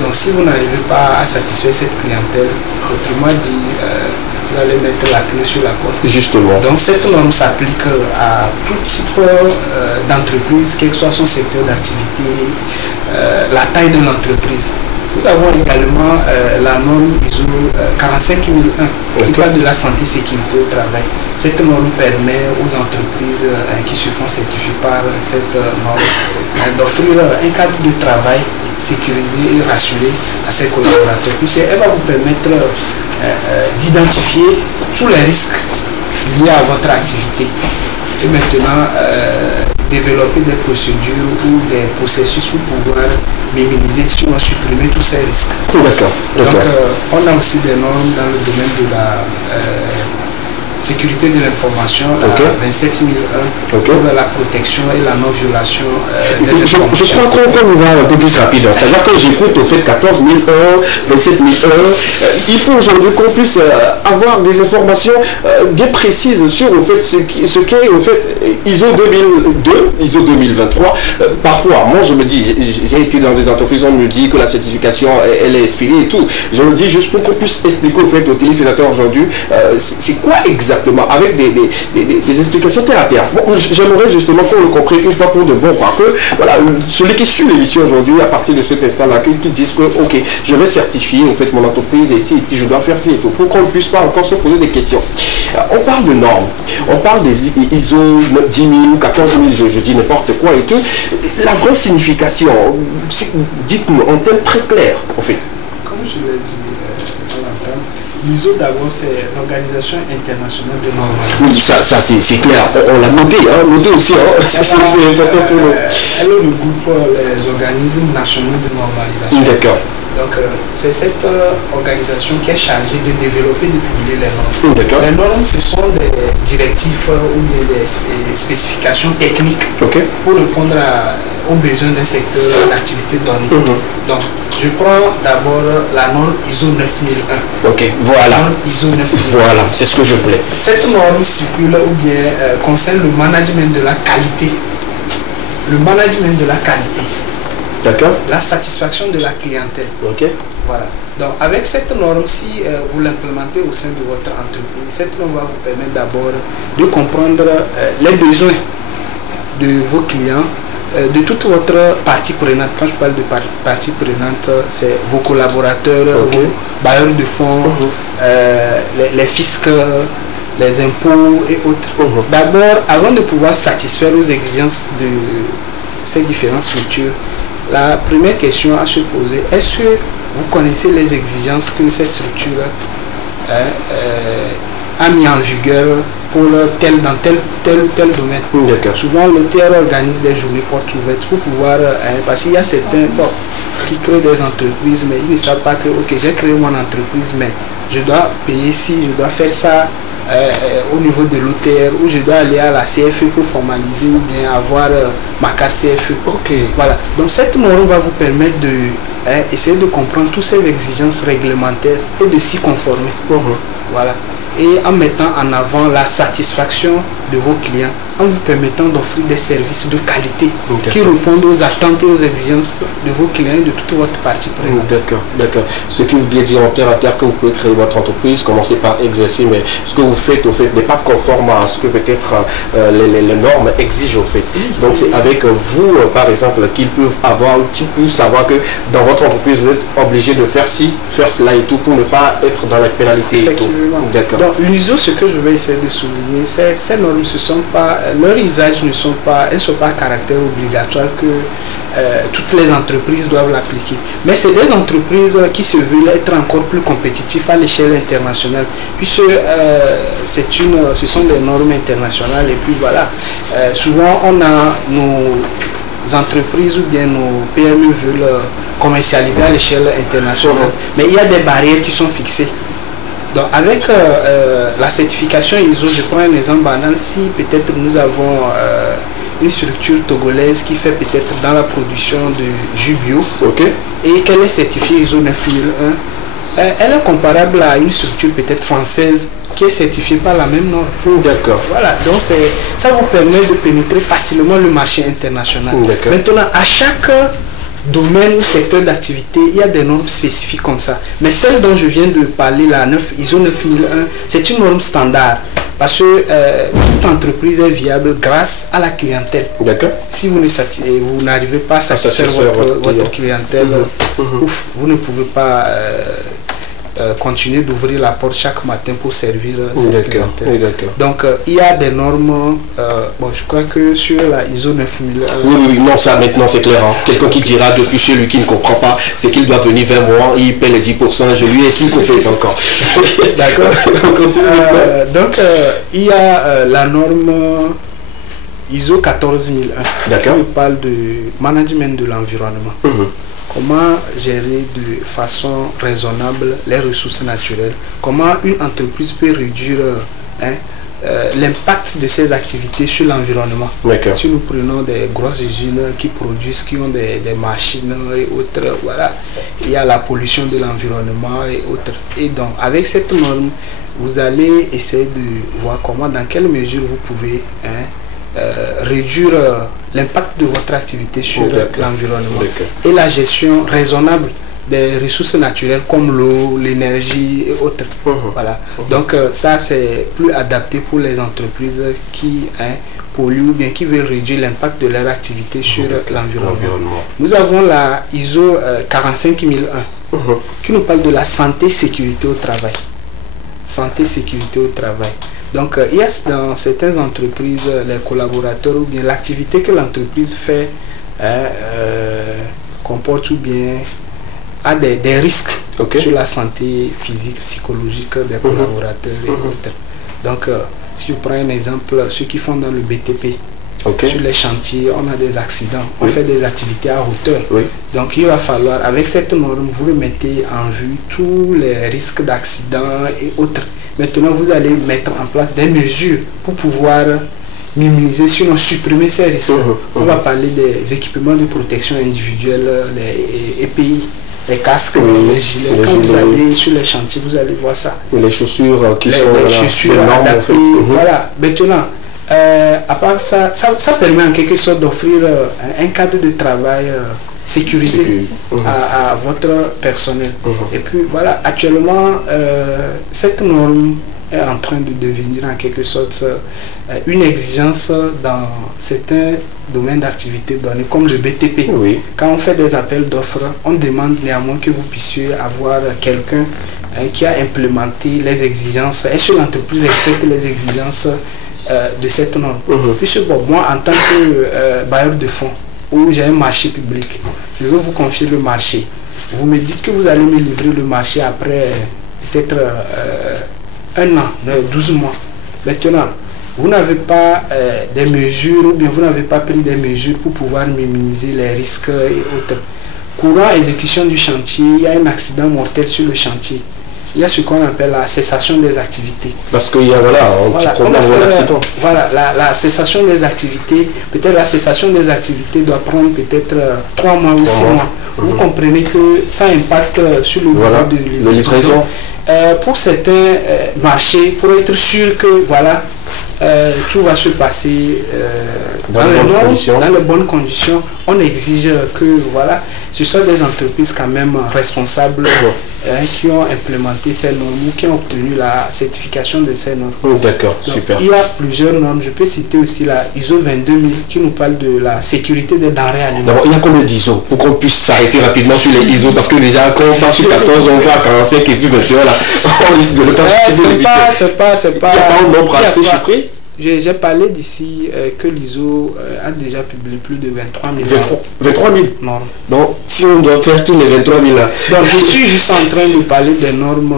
Donc si vous n'arrivez pas à satisfaire cette clientèle, autrement dit, vous allez mettre la clé sur la porte. Justement. Donc cette norme s'applique à tout type d'entreprise, quel que soit son secteur d'activité, la taille de l'entreprise. Nous avons également la norme ISO 45001 qui parle de la santé et sécurité au travail. Cette norme permet aux entreprises qui se font certifier par cette norme d'offrir un cadre de travail sécurisé et rassuré à ses collaborateurs. Elle va vous permettre d'identifier tous les risques liés à votre activité et maintenant développer des procédures ou des processus pour pouvoir minimiser, sinon supprimer tous ces risques. Donc on a aussi des normes dans le domaine de la sécurité de l'information, la 27001, pour la protection et la non-violation des informations. Je crois qu'on va un peu plus rapide. C'est-à-dire que j'écoute au fait 14001, 27001. Il faut aujourd'hui qu'on puisse avoir des informations bien précises sur au fait, ce qu'est au fait ISO 2002, ISO 2023. Parfois, moi je me dis, j'ai été dans des entreprises, on me dit que la certification elle est expirée et tout. Je le dis juste pour qu'on puisse expliquer au fait aux téléspectateurs aujourd'hui, c'est quoi exactement, avec des explications terre à terre. Bon, j'aimerais justement qu'on le comprenne une fois pour de bon, quoi, que voilà, celui qui suit l'émission aujourd'hui, à partir de cet instant-là, qui disent que ok, je vais certifier en fait mon entreprise et je dois faire ci et tout, pour qu'on ne puisse pas encore se poser des questions. On parle de normes, on parle des ISO 10 000 ou 14 000, je dis n'importe quoi et tout. La vraie signification, dites-nous en termes très clairs, en fait. Comme je l'ai dit, l'ISO d'abord c'est l'Organisation internationale de normalisation. Oui, ça c'est clair, on l'a noté, hein, noté aussi, hein. C'est important pour nous. Elle regroupe les organismes nationaux de normalisation. D'accord. Donc c'est cette organisation qui est chargée de développer et de publier les normes. Les normes, ce sont des directives ou des spécifications techniques pour répondre aux besoins d'un secteur d'activité donné. Donc je prends d'abord la norme ISO 9001. Ok, voilà. Norme ISO 9001. Voilà, c'est ce que je voulais. Cette norme stipule ou bien concerne le management de la qualité. Le management de la qualité. D'accord. La satisfaction de la clientèle. Ok. Voilà. Donc avec cette norme, si vous l'implémentez au sein de votre entreprise, cette norme va vous permettre d'abord de comprendre les besoins de vos clients, de toute votre partie prenante. Quand je parle de partie prenante, c'est vos collaborateurs, vos bailleurs de fonds, les fiscs, les impôts et autres. D'abord, avant de pouvoir satisfaire aux exigences de ces différentes structures, la première question à se poser, est-ce que vous connaissez les exigences que cette structure a mis en vigueur pour dans tel ou tel domaine? Souvent, l'OTR organise des journées portes ouvertes pour pouvoir, parce qu'il y a certains qui créent des entreprises, mais ils ne savent pas que, ok, j'ai créé mon entreprise, mais je dois payer ci, je dois faire ça au niveau de l'OTR, ou je dois aller à la CFE pour formaliser ou bien avoir ma carte CFE. Voilà. Donc cette norme va vous permettre de essayer de comprendre toutes ces exigences réglementaires et de s'y conformer. Voilà. Et en mettant en avant la satisfaction de vos clients, en vous permettant d'offrir des services de qualité qui répondent aux attentes et aux exigences de vos clients et de toute votre partie prenante. D'accord. Ce qui vous voulez dire en terre à terre, que vous pouvez créer votre entreprise, commencer par exercer, mais ce que vous faites au fait n'est pas conforme à ce que peut-être les normes exigent au fait. Donc c'est avec vous, par exemple, qu'ils peuvent savoir que dans votre entreprise, vous êtes obligé de faire ci, faire cela et tout pour ne pas être dans la pénalité. Effectivement. D'accord. Donc l'ISO, ce que je vais essayer de souligner, c'est ces normes, ce sont pas, leur usage elles ne sont pas à caractère obligatoire que toutes les entreprises doivent l'appliquer. Mais c'est des entreprises qui se veulent être encore plus compétitifs à l'échelle internationale, puisque ce sont des normes internationales et puis voilà. Souvent on a nos entreprises ou bien nos PME veulent commercialiser à l'échelle internationale, mais il y a des barrières qui sont fixées. Donc avec la certification ISO, je prends un exemple banal, si peut-être nous avons une structure togolaise qui fait peut-être dans la production de jus bio et qu'elle est certifiée ISO 9001, elle est comparable à une structure peut-être française qui est certifiée par la même norme. D'accord. Voilà, donc ça vous permet de pénétrer facilement le marché international. Maintenant, à chaque domaine ou secteur d'activité, il y a des normes spécifiques comme ça. Mais celle dont je viens de parler, la ISO 9001, c'est une norme standard. Parce que toute entreprise est viable grâce à la clientèle. Si vous n'arrivez pas à satisfaire votre clientèle, vous ne pouvez pas continuer d'ouvrir la porte chaque matin pour servir cette clientèle. Donc il y a des normes, je crois que sur la ISO 9001... Oui, non, ça maintenant c'est clair. Quelqu'un qui dira depuis chez lui qui ne comprend pas, c'est qu'il doit venir vers moi, il paie les 10%, je lui explique qu'on fait encore. D'accord. Donc il y a la norme ISO 14001 qui parle de management de l'environnement. Comment gérer de façon raisonnable les ressources naturelles, comment une entreprise peut réduire l'impact de ces activités sur l'environnement. Si nous prenons des grosses usines qui produisent, qui ont des machines et autres, voilà, il y a la pollution de l'environnement et autres. Et donc, avec cette norme, vous allez essayer de voir comment, dans quelle mesure vous pouvez réduire l'impact de votre activité sur l'environnement et la gestion raisonnable des ressources naturelles comme l'eau, l'énergie et autres. Voilà. Donc ça c'est plus adapté pour les entreprises qui polluent ou bien qui veulent réduire l'impact de leur activité sur l'environnement. Nous avons la ISO 45001 qui nous parle de la santé sécurité au travail. Santé sécurité au travail. Donc il y a dans certaines entreprises les collaborateurs ou bien l'activité que l'entreprise fait comporte ou bien a des risques sur la santé physique, psychologique des collaborateurs et autres. Donc, si je prends un exemple, ceux qui font dans le BTP, sur les chantiers, on a des accidents, on fait des activités à hauteur. Donc, il va falloir, avec cette norme, vous remettez en vue tous les risques d'accidents et autres. Maintenant, vous allez mettre en place des mesures pour pouvoir minimiser, sinon supprimer ces risques. On va parler des équipements de protection individuelle, les EPI, les casques, les gilets. Quand vous allez sur les chantiers, vous allez voir ça. Les chaussures qui sont les chaussures adaptées. Voilà. Maintenant, à part ça, ça permet en quelque sorte d'offrir un cadre de travail sécurisé à votre personnel. Et puis voilà, actuellement, cette norme est en train de devenir en quelque sorte une exigence dans certains domaines d'activité donnés comme le BTP. Quand on fait des appels d'offres, on demande néanmoins que vous puissiez avoir quelqu'un qui a implémenté les exigences. Est-ce que l'entreprise respecte les exigences de cette norme? Puisque bon, moi en tant que bailleur de fonds, où j'ai un marché public, je veux vous confier le marché. Vous me dites que vous allez me livrer le marché après peut-être un an, 12 mois. Maintenant, vous n'avez pas des mesures ou bien vous n'avez pas pris des mesures pour pouvoir minimiser les risques et autres. Courant exécution du chantier, il y a un accident mortel sur le chantier. Il y a ce qu'on appelle la cessation des activités. Parce qu'il y a un petit problème d'accident. Voilà, la cessation des activités, peut-être la cessation des activités doit prendre peut-être 3 mois ou 6 mois. Vous comprenez que ça impacte sur le niveau de livraison. Pour certains marchés, pour être sûr que voilà, tout va se passer dans les bonnes conditions, on exige que voilà, ce sont des entreprises quand même responsables qui ont implémenté ces normes ou qui ont obtenu la certification de ces normes. D'accord, super. Il y a plusieurs normes, je peux citer aussi la ISO 22000 qui nous parle de la sécurité des denrées alimentaires. D'abord, il y a combien d'ISO pour qu'on puisse s'arrêter rapidement sur les ISO, parce que déjà quand on passe sur 14, on voit 45 et puis 21 là, on risque de le temps. C'est pas il n'y a pas un nombre assez chiffré. J'ai parlé d'ici que l'ISO a déjà publié plus de 23 000. 23 000 normes. Donc, si on doit faire tous les 23 000 là. Donc, je suis juste en train de parler des normes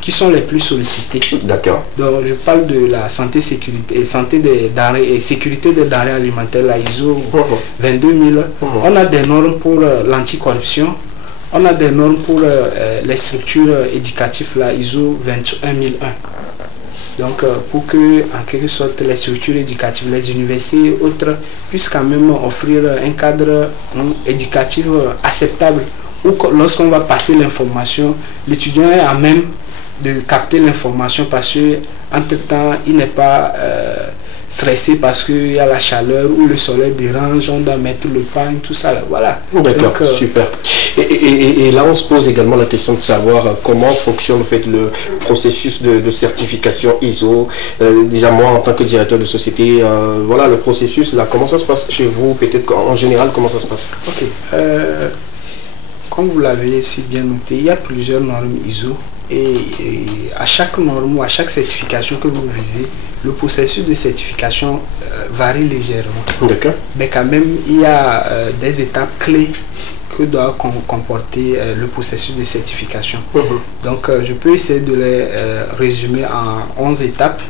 qui sont les plus sollicitées. D'accord. Donc, je parle de la santé, sécurité et santé des denrées et sécurité des denrées alimentaires, la ISO 22000. On a des normes pour l'anticorruption. On a des normes pour les structures éducatives, la ISO 21001. Donc, pour que, en quelque sorte, les structures éducatives, les universités et autres puissent quand même offrir un cadre éducatif acceptable, où lorsqu'on va passer l'information, l'étudiant est à même de capter l'information parce que, entre-temps, il n'est pas stressé parce qu'il y a la chaleur ou le soleil dérange, on doit mettre le pain, tout ça. Là, voilà. D'accord, super. Et là, on se pose également la question de savoir comment fonctionne en fait, le processus de certification ISO. Déjà, moi, en tant que directeur de société, voilà le processus, là, comment ça se passe chez vous? Peut-être en général, comment ça se passe? Ok. Comme vous l'avez si bien noté, il y a plusieurs normes ISO. Et à chaque norme ou à chaque certification que vous visez, le processus de certification varie légèrement. D'accord. Mais quand même, il y a des étapes clés que doit comporter le processus de certification. Donc, je peux essayer de les résumer en 11 étapes.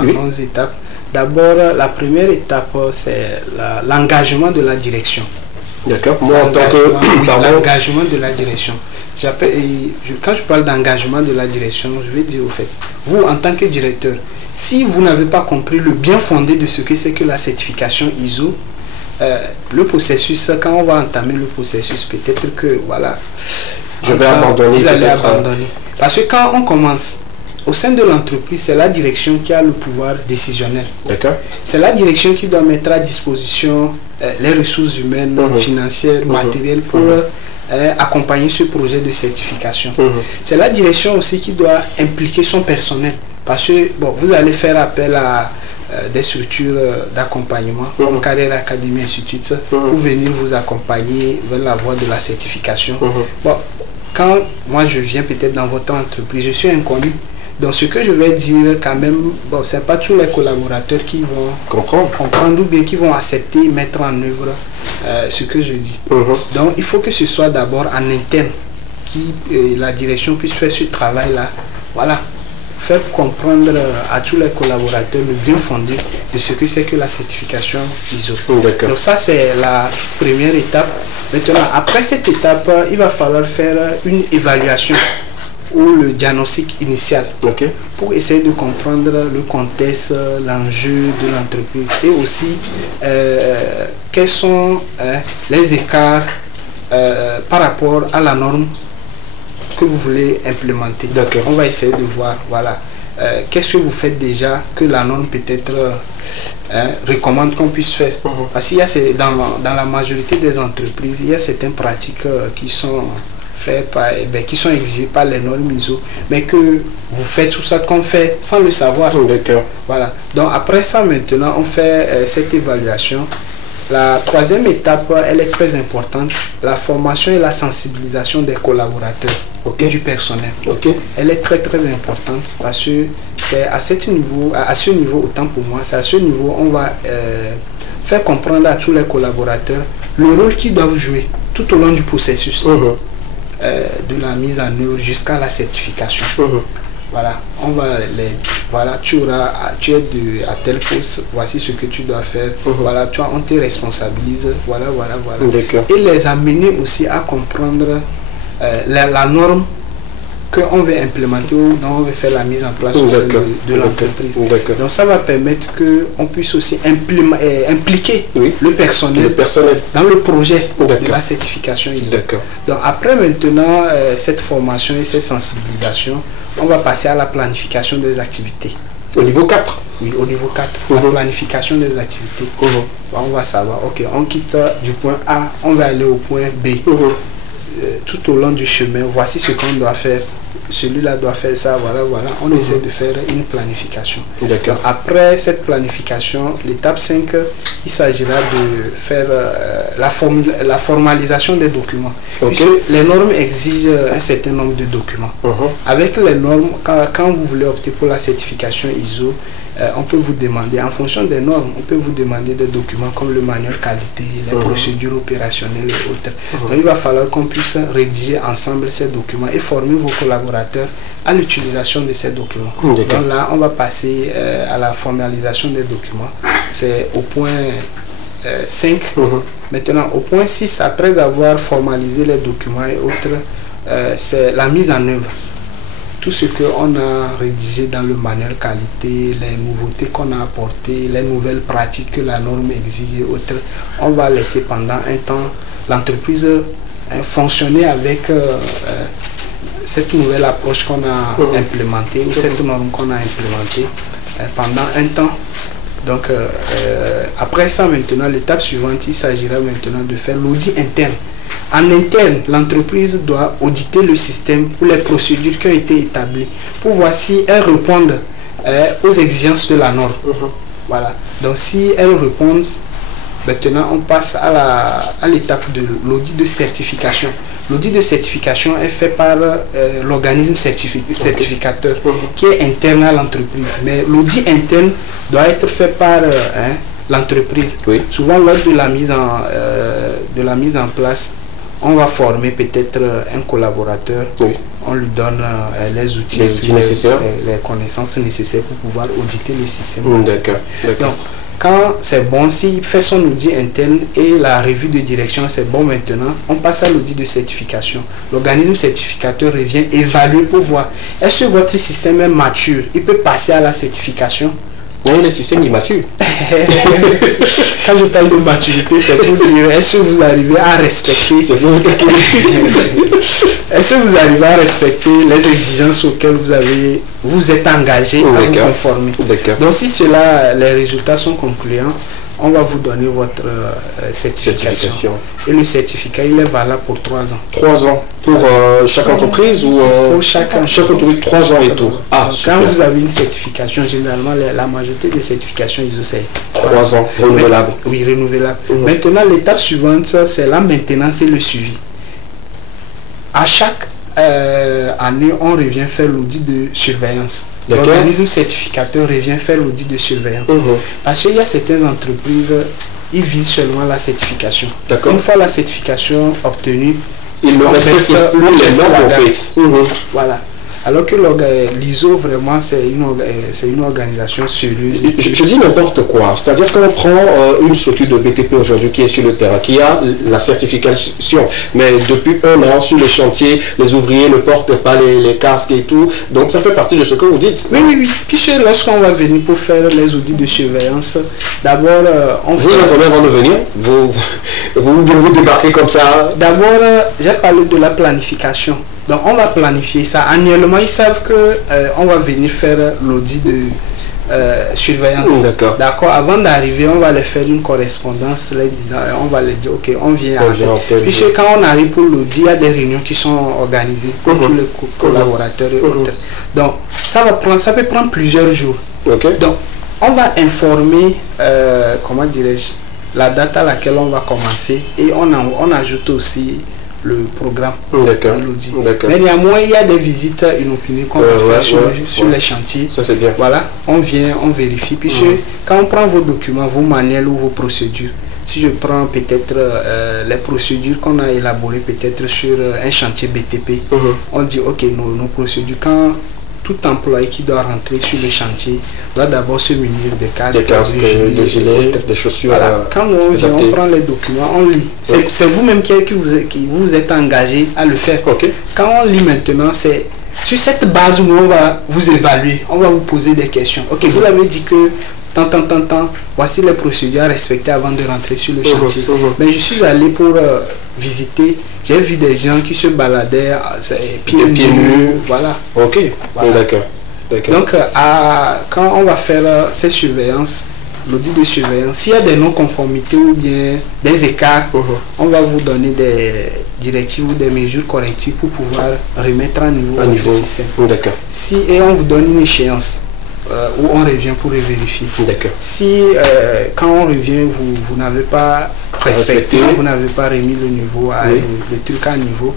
En 11 étapes. D'abord, la première étape, c'est l'engagement de la direction. D'accord. Moi, en tant que... l'engagement de la direction. Quand je parle d'engagement de la direction, je vais dire au fait, vous en tant que directeur, si vous n'avez pas compris le bien fondé de ce que c'est que la certification ISO, le processus, quand on va entamer le processus, peut-être que voilà, vous allez abandonner. Parce que quand on commence, au sein de l'entreprise, c'est la direction qui a le pouvoir décisionnel. D'accord. C'est la direction qui doit mettre à disposition les ressources humaines, financières, matérielles pour accompagner ce projet de certification. C'est la direction aussi qui doit impliquer son personnel. Parce que bon, vous allez faire appel à des structures d'accompagnement, comme Carrière Academy Institute, pour venir vous accompagner vers la voie de la certification. Bon, quand moi je viens peut-être dans votre entreprise, je suis inconnu. Donc ce que je vais dire quand même, bon, c'est pas tous les collaborateurs qui vont comprendre ou bien qui vont accepter, mettre en œuvre ce que je dis. Donc il faut que ce soit d'abord en interne, la direction puisse faire ce travail-là. Voilà. Faire comprendre à tous les collaborateurs le bien fondé de ce que c'est que la certification ISO. Donc ça c'est la toute première étape. Maintenant, après cette étape, il va falloir faire une évaluation ou le diagnostic initial pour essayer de comprendre le contexte, l'enjeu de l'entreprise et aussi quels sont les écarts par rapport à la norme que vous voulez implémenter. On va essayer de voir, voilà, qu'est-ce que vous faites déjà que la norme peut-être recommande qu'on puisse faire. Parce qu'il y a dans la majorité des entreprises, il y a certaines pratiques qui sont faites qui sont exigées par les normes ISO, mais que vous faites tout ça qu'on fait sans le savoir. Voilà. Donc après ça, maintenant, on fait cette évaluation. La troisième étape, elle est très importante, la formation et la sensibilisation des collaborateurs et du personnel. Elle est très très importante parce que c'est à ce niveau, autant pour moi, c'est à ce niveau on va faire comprendre à tous les collaborateurs le rôle qu'ils doivent jouer tout au long du processus de la mise en œuvre jusqu'à la certification. Voilà, on va voilà, tu es à tel poste, voici ce que tu dois faire, voilà, on te responsabilise, voilà. Et les amener aussi à comprendre la norme qu'on veut implémenter ou dont on veut faire la mise en place au sein de l'entreprise. Donc ça va permettre qu'on puisse aussi impliquer le personnel dans le projet de la certification. Donc après maintenant cette formation et cette sensibilisation, on va passer à la planification des activités. Au niveau 4? Oui, au niveau 4. La planification des activités. On va savoir, ok, on quitte du point A, on va aller au point B. Tout au long du chemin, voici ce qu'on doit faire. Celui-là doit faire ça, voilà. On essaie de faire une planification. Après cette planification, l'étape 5, il s'agira de faire la formalisation des documents. Puisque les normes exigent un certain nombre de documents. Avec les normes, quand vous voulez opter pour la certification ISO, on peut vous demander, en fonction des normes, on peut vous demander des documents comme le manuel qualité, les procédures opérationnelles et autres. Donc il va falloir qu'on puisse rédiger ensemble ces documents et former vos collaborateurs à l'utilisation de ces documents. Donc là, on va passer à la formalisation des documents. C'est au point 5. Maintenant, au point 6, après avoir formalisé les documents et autres, c'est la mise en œuvre. Tout ce qu'on a rédigé dans le manuel qualité, les nouveautés qu'on a apportées, les nouvelles pratiques que la norme exige et autres, on va laisser pendant un temps l'entreprise fonctionner avec cette nouvelle approche qu'on a implémentée ou cette norme qu'on a implémentée pendant un temps. Donc après ça maintenant, l'étape suivante, il s'agira maintenant de faire l'audit interne. En interne, l'entreprise doit auditer le système ou les procédures qui ont été établies pour voir si elles répondent aux exigences de la norme. Voilà. Donc si elles répondent, maintenant on passe à l'étape de l'audit de certification. L'audit de certification est fait par l'organisme certificateur qui est interne à l'entreprise. Mais l'audit interne doit être fait par l'entreprise. Souvent lors de la mise en place, on va former peut-être un collaborateur, on lui donne les outils nécessaires, les connaissances nécessaires pour pouvoir auditer le système. Donc Quand c'est bon, s'il fait son audit interne et la revue de direction, c'est bon maintenant, on passe à l'audit de certification. L'organisme certificateur revient évaluer pour voir est-ce que votre système est mature, il peut passer à la certification. Oui, le système est mature. Quand je parle de maturité, c'est pour dire est-ce que vous arrivez à respecter est-ce que vous arrivez à respecter les exigences auxquelles vous êtes engagé à vous conformer. Donc si cela, les résultats sont concluants, on va vous donner votre certification. Et le certificat, il est valable pour 3 ans. 3 ans pour chaque entreprise ou pour chaque entreprise, 3 ans et tout. Ah, quand vous avez une certification, généralement, la majorité des certifications ISO, c'est 3 ans, renouvelable. Oui, renouvelable. Maintenant, l'étape suivante, c'est la maintenance et le suivi. À chaque année, on revient faire l'audit de surveillance. L'organisme certificateur revient faire l'audit de surveillance. Parce qu'il y a certaines entreprises, ils visent seulement la certification. Une fois la certification obtenue, ils ne respectent plus les normes en fait. Voilà. Alors que l'ISO, vraiment, c'est une organisation sérieuse. Je dis n'importe quoi. C'est-à-dire qu'on prend une structure de BTP aujourd'hui qui est sur le terrain, qui a la certification. Mais depuis 1 an, sur le chantier, les ouvriers ne portent pas les casques et tout. Donc ça fait partie de ce que vous dites. Oui. Puis lorsqu'on va venir pour faire les audits de surveillance, d'abord, on vous informez avant de venir. Vous débarquez comme ça. D'abord, j'ai parlé de la planification. Donc on va planifier ça. Annuellement, ils savent que on va venir faire l'audit de surveillance. D'accord. Avant d'arriver, on va les faire une correspondance, les disant, on va les dire, ok, on vient. Puisque quand on arrive pour l'audit, il y a des réunions qui sont organisées pour tous les collaborateurs et autres. Donc ça peut prendre plusieurs jours. Donc on va informer, comment dirais-je, la date à laquelle on va commencer et on ajoute aussi le programme de l'audit. Mais néanmoins, il y a des visites inopinées qu'on peut faire sur les chantiers. Ça c'est bien. Voilà, on vient, on vérifie. Puis quand on prend vos documents, vos manuels ou vos procédures, si je prends peut-être les procédures qu'on a élaborées peut-être sur un chantier BTP, on dit ok, nos procédures, quand tout employé qui doit rentrer sur le chantier doit d'abord se munir de casques, de gilets, des chaussures. Voilà. Quand on vient, on prend les documents, on lit. C'est vous-même qui vous êtes engagé à le faire. Quand on lit maintenant, c'est sur cette base où on va vous évaluer, on va vous poser des questions. Ok, vous avez dit que tant, voici les procédures à respecter avant de rentrer sur le chantier. Mais je suis allé pour visiter, j'ai vu des gens qui se baladaient pieds nus. Voilà. D'accord. Donc, quand on va faire ces surveillances, l'audit de surveillance, s'il y a des non-conformités ou bien des écarts, on va vous donner des directives ou des mesures correctives pour pouvoir remettre à niveau votre système. Et on vous donne une échéance. Où on revient pour les vérifier. Si quand on revient, vous n'avez pas respecté, vous n'avez pas remis le niveau le truc à niveau,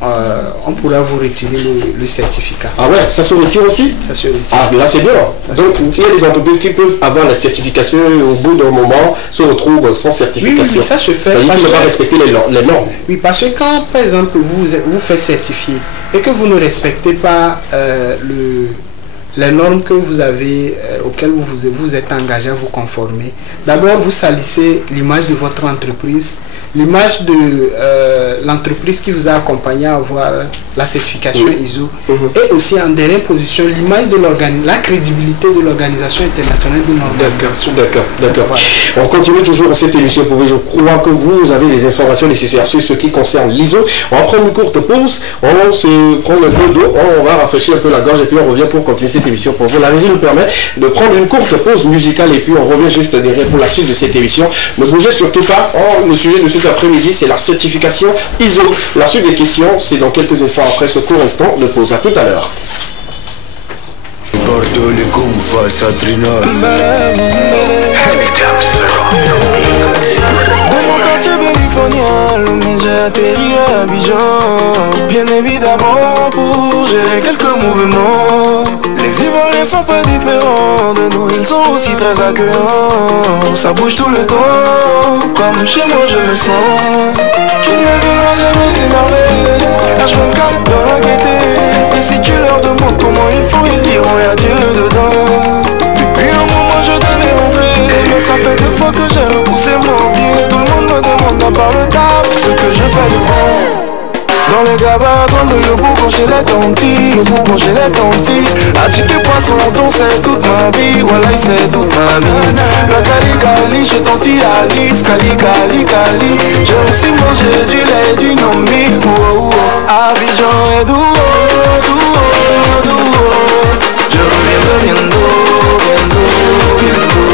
on pourra vous retirer le certificat. Ah ouais, ça se retire aussi? Ça se retire. Ah, mais là c'est bien. Donc il y a des entreprises qui peuvent avoir la certification et au bout d'un moment se retrouvent sans certification. Oui, ça se fait. C'est-à-dire qu'ils ne vont pas respecter les normes. Oui, parce que quand par exemple vous faites certifier et que vous ne respectez pas les normes que vous avez, auxquelles vous êtes engagé à vous conformer, d'abord vous salissez l'image de votre entreprise, l'image de l'entreprise qui vous a accompagné à avoir la certification ISO, et aussi en dernière position l'image de la crédibilité de l'organisation internationale de normalisation. D'accord. On continue toujours cette émission. Je crois que vous avez des informations nécessaires sur ce qui concerne l'ISO. On va prendre une courte pause, on se prend un peu d'eau, on va rafraîchir un peu la gorge et puis on revient pour continuer cette émission pour vous. La régie nous permet de prendre une courte pause musicale et puis on revient juste derrière pour la suite de cette émission. Ne bougez surtout pas. Le sujet de cet après-midi, c'est la certification ISO. La suite des questions, c'est dans quelques instants après ce court instant de pause. À tout à l'heure. J'ai atterri à Abidjan, bien évidemment pour gérer quelques mouvements. Les Ivoiriens sont pas différents de nous, ils sont aussi très accueillants. Ça bouge tout le temps, comme chez moi je me sens. Tu ne me verras jamais énervé, H24 dans la gaieté. Et si tu leur demandes comment ils font, ils diront y'a Dieu dedans. Depuis un moment je devais rentrer, mais ça là-bas, quand yo pour manger les tontis, yo pour manger les tontis. Attiqué poisson, donc c'est toute ma vie, voilà c'est toute ma vie. La Cali Cali, chez tonti Alice, Cali Cali Cali. J'ai aussi mangé du lait, du nomi, oh oh. Abidjan est doux, doux, doux. Je reviendrai bientôt, bientôt, bientôt.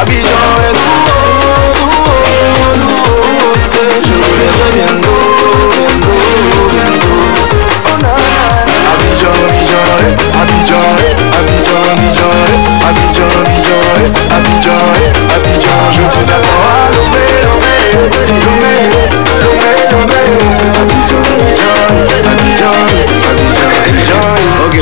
Abidjan est doux, doux, doux. Je reviendrai bientôt, bientôt, bientôt. Abidjan, Abidjan, Abidjan, Abidjan, Abidjan, Abidjan, Abidjan, Abidjan. Je vous attends à Lomé, Lomé, Lomé, Lomé, Lomé. Abidjan, Abidjan, Abidjan, Abidjan. Ok.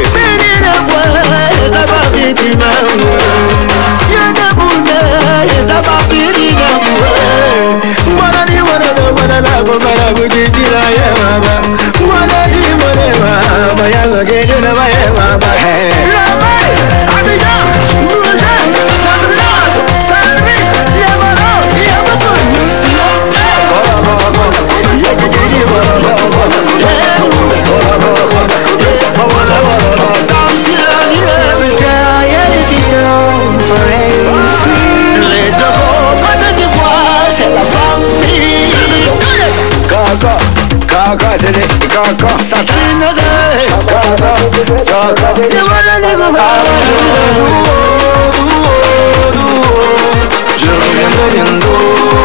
Je reviendrai bientôt,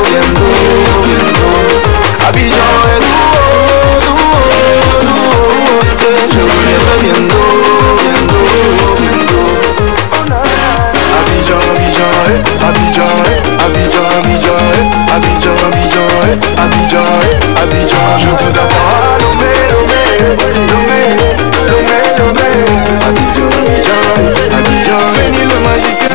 bientôt, bientôt. Abidjan est doux, je reviendrai bientôt, bientôt, bientôt. Abidjan, Abidjan, Abidjan, Abidjan, Abidjan, Abidjan, Abidjan, Abidjan, Abidjan. Je vous attends à Lomé, Lomé, Lomé, Lomé, Lomé. Abidjan, Abidjan, Abidjan, Feni le magicien.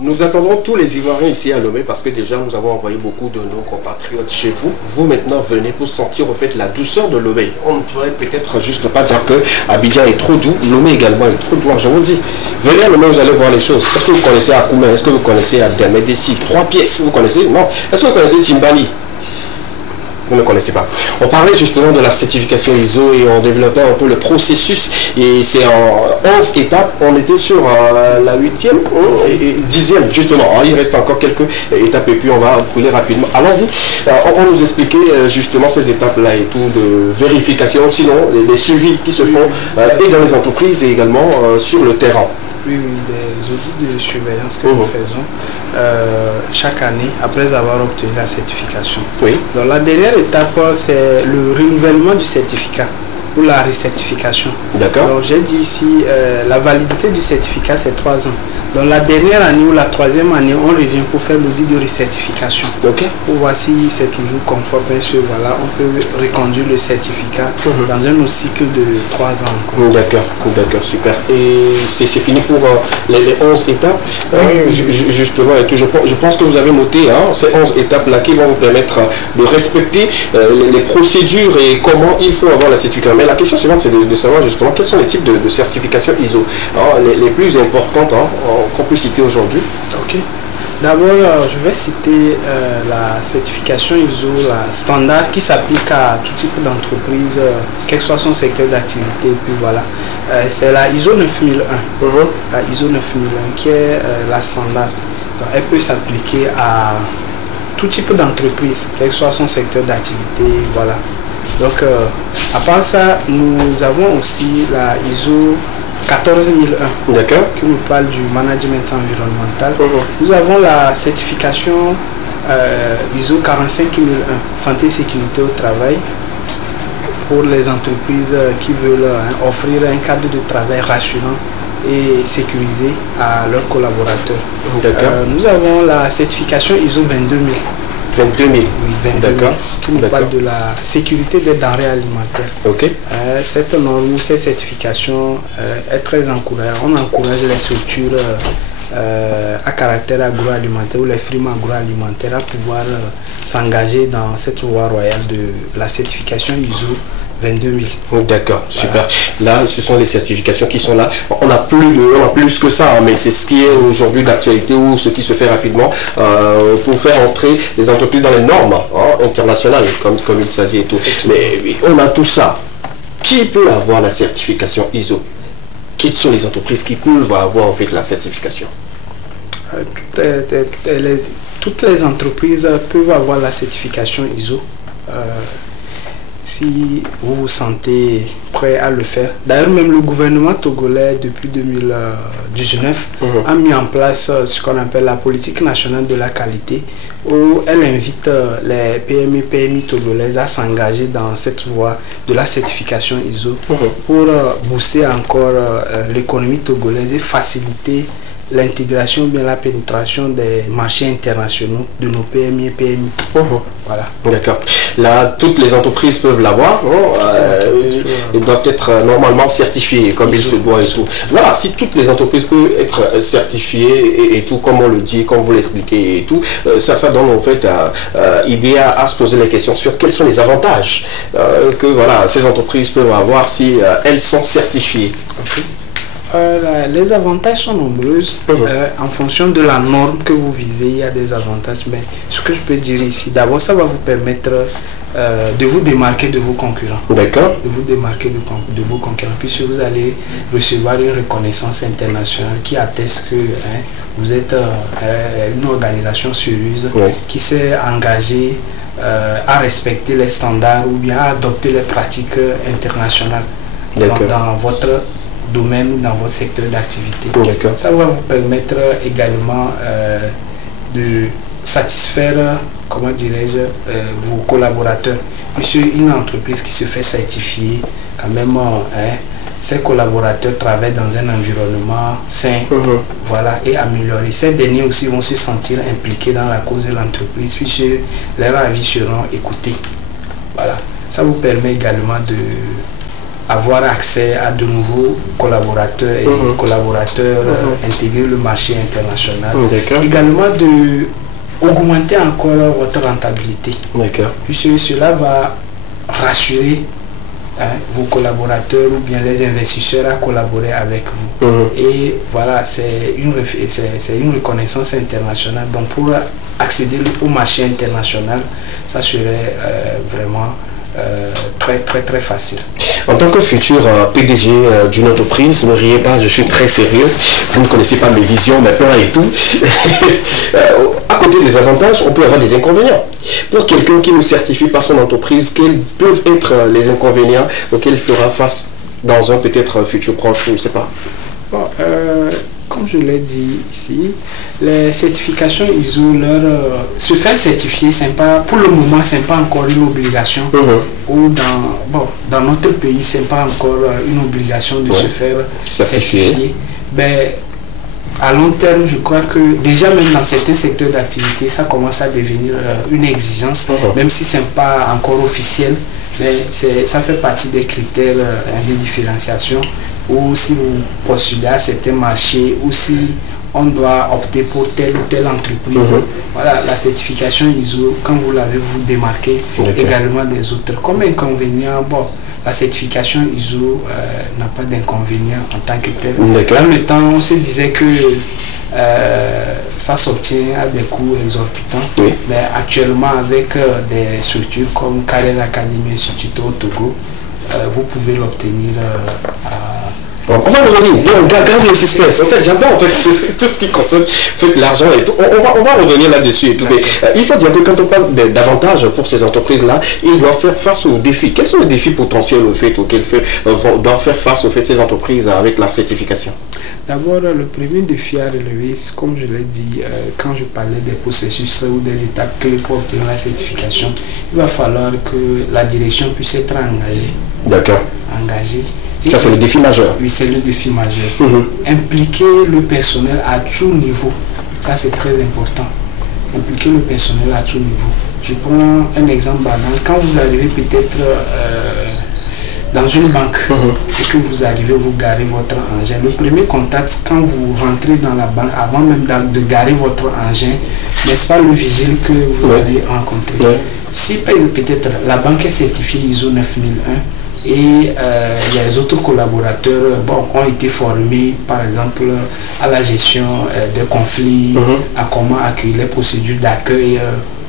Nous attendons tous les Ivoiriens ici à Lomé parce que déjà nous avons envoyé beaucoup de nos compatriotes chez vous. Vous maintenant venez pour sentir en fait la douceur de Lomé. On ne pourrait peut-être juste pas dire que Abidjan est trop doux, Lomé également est trop doux. Je vous dis, venez à Lomé, vous allez voir les choses. Est-ce que vous connaissez Akoumé? Est-ce que vous connaissez Adem Dessi? 3 pièces, vous connaissez? Non. Est-ce que vous connaissez Timbali? Vous ne connaissez pas. On parlait justement de la certification ISO et on développait un peu le processus et c'est en 11 étapes. On était sur la 8e, 10e justement. Il reste encore quelques étapes et puis on va brûler rapidement. Allons-y. On nous expliquait justement ces étapes-là et tout de vérification, sinon les suivis qui se font et dans les entreprises et également sur le terrain. Oui, des audits de surveillance que nous faisons chaque année après avoir obtenu la certification. Oui. Donc la dernière étape, c'est le renouvellement du certificat ou la recertification. D'accord. Donc j'ai dit ici, la validité du certificat, c'est 3 ans. Dans la dernière année ou la 3e année, on revient pour faire l'audit de recertification. Ok. Pour voir si c'est toujours conforme. Bien sûr, voilà, on peut reconduire le certificat dans un autre cycle de 3 ans. D'accord, d'accord, super. Et c'est fini pour les 11 étapes. Justement, je pense que vous avez noté ces 11 étapes-là qui vont vous permettre de respecter les procédures et comment il faut avoir la certification. Mais la question suivante, c'est de savoir justement quels sont les types de certifications ISO les plus importantes qu'on peut citer aujourd'hui. Ok. D'abord, je vais citer la certification ISO, la standard qui s'applique à tout type d'entreprise, quel que soit son secteur d'activité. Puis voilà, c'est la ISO 9001. La ISO 9001 qui est la standard. Donc, elle peut s'appliquer à tout type d'entreprise, quel que soit son secteur d'activité. Voilà. Donc, à part ça, nous avons aussi la ISO 14001 qui nous parle du management environnemental. Nous avons la certification ISO 45001 santé et sécurité au travail pour les entreprises qui veulent offrir un cadre de travail rassurant et sécurisé à leurs collaborateurs. Nous avons la certification ISO 22000. 22 000. Oui, 22 000, qui nous parle de la sécurité des denrées alimentaires. Cette norme ou cette certification est très encourageante. On encourage les structures à caractère agroalimentaire ou les firmes agroalimentaires à pouvoir s'engager dans cette voie royale de la certification ISO 22 000. D'accord, super. Là, ce sont les certifications qui sont là. On a plus que ça, hein, mais c'est ce qui est aujourd'hui d'actualité ou ce qui se fait rapidement pour faire entrer les entreprises dans les normes internationales, comme il s'agit et tout. Mais on a tout ça. Qui peut avoir la certification ISO? Quelles sont les entreprises qui peuvent avoir en fait la certification? Toutes les entreprises peuvent avoir la certification ISO si vous vous sentez prêt à le faire. D'ailleurs, même le gouvernement togolais depuis 2019 a mis en place ce qu'on appelle la politique nationale de la qualité, où elle invite les PMI togolaises à s'engager dans cette voie de la certification ISO pour booster encore l'économie togolaise et faciliter l'intégration ou bien la pénétration des marchés internationaux de nos PMI et PMI. Voilà. D'accord. Là, toutes les entreprises peuvent l'avoir. Ils doivent être normalement certifiées comme il se doit et tout. Voilà, si toutes les entreprises peuvent être certifiées et tout, comme on le dit, comme vous l'expliquez et tout, ça donne en fait idée à se poser les questions sur quels sont les avantages que voilà, ces entreprises peuvent avoir si elles sont certifiées. Les avantages sont nombreux en fonction de la norme que vous visez. Il y a des avantages, mais ce que je peux dire ici, d'abord, ça va vous permettre de vous démarquer de vos concurrents. D'accord. De vous démarquer de vos concurrents, puisque vous allez recevoir une reconnaissance internationale qui atteste que vous êtes une organisation sérieuse qui s'est engagée à respecter les standards ou bien à adopter les pratiques internationales dans votre domaine ou dans votre secteur d'activité. Ça va vous permettre également de satisfaire, comment dirais-je, vos collaborateurs. Puisque une entreprise qui se fait certifier, quand même, ses collaborateurs travaillent dans un environnement sain, voilà, et amélioré. Ces derniers aussi vont se sentir impliqués dans la cause de l'entreprise, puisque leurs avis seront écoutés. Voilà. Ça vous permet également de avoir accès à de nouveaux collaborateurs et collaborateurs intégrer le marché international. Également de augmenter encore votre rentabilité. Puisque cela va rassurer vos collaborateurs ou bien les investisseurs à collaborer avec vous. Et voilà, c'est une reconnaissance internationale. Donc pour accéder au marché international, ça serait vraiment très facile. En tant que futur PDG d'une entreprise, ne riez pas, je suis très sérieux. Vous ne connaissez pas mes visions, mes plans et tout. À côté des avantages, on peut avoir des inconvénients. Pour quelqu'un qui ne certifie pas son entreprise, quels peuvent être les inconvénients auxquels il fera face dans un peut-être futur proche, je ne sais pas. Bon, comme je l'ai dit ici, les certifications ISO, se faire certifier, pour le moment, ce n'est pas encore une obligation. Ou dans notre pays, ce n'est pas encore une obligation de se faire certifier. Mais à long terme, je crois que déjà même dans certains secteurs d'activité, ça commence à devenir une exigence, même si ce n'est pas encore officiel. Mais ça fait partie des critères de différenciation. Ou si vous postulez à certains marchés, ou si on doit opter pour telle ou telle entreprise. Voilà, la certification ISO, quand vous l'avez, vous démarquez également des autres. Comme inconvénient, la certification ISO n'a pas d'inconvénient en tant que tel. Dans le temps, on se disait que ça s'obtient à des coûts exorbitants. Mais actuellement, avec des structures comme Carrière Academy Institute au Togo, vous pouvez l'obtenir on va revenir, garde le suspense. En fait, j'adore tout ce qui concerne l'argent et tout. On va revenir là-dessus et tout. Mais il faut dire que quand on parle d'avantages pour ces entreprises-là, ils doivent faire face aux défis. Quels sont les défis potentiels auxquels doivent faire face ces entreprises avec la certification? D'abord, le premier défi à relever, comme je l'ai dit, quand je parlais des processus ou des étapes clés pour obtenir la certification, il va falloir que la direction puisse être engagée. D'accord. Engagée. Ça, c'est le défi majeur. Oui, c'est le défi majeur. Impliquer le personnel à tout niveau, ça c'est très important. Impliquer le personnel à tout niveau. Je prends un exemple banal. Quand vous arrivez peut-être dans une banque et que vous arrivez, vous garez votre engin, le premier contact quand vous rentrez dans la banque, avant même de garer votre engin, n'est-ce pas le vigile que vous allez rencontrer? Si peut-être la banque est certifiée ISO 9001, Et les autres collaborateurs ont été formés, par exemple, à la gestion des conflits, à comment accueillir les procédures d'accueil,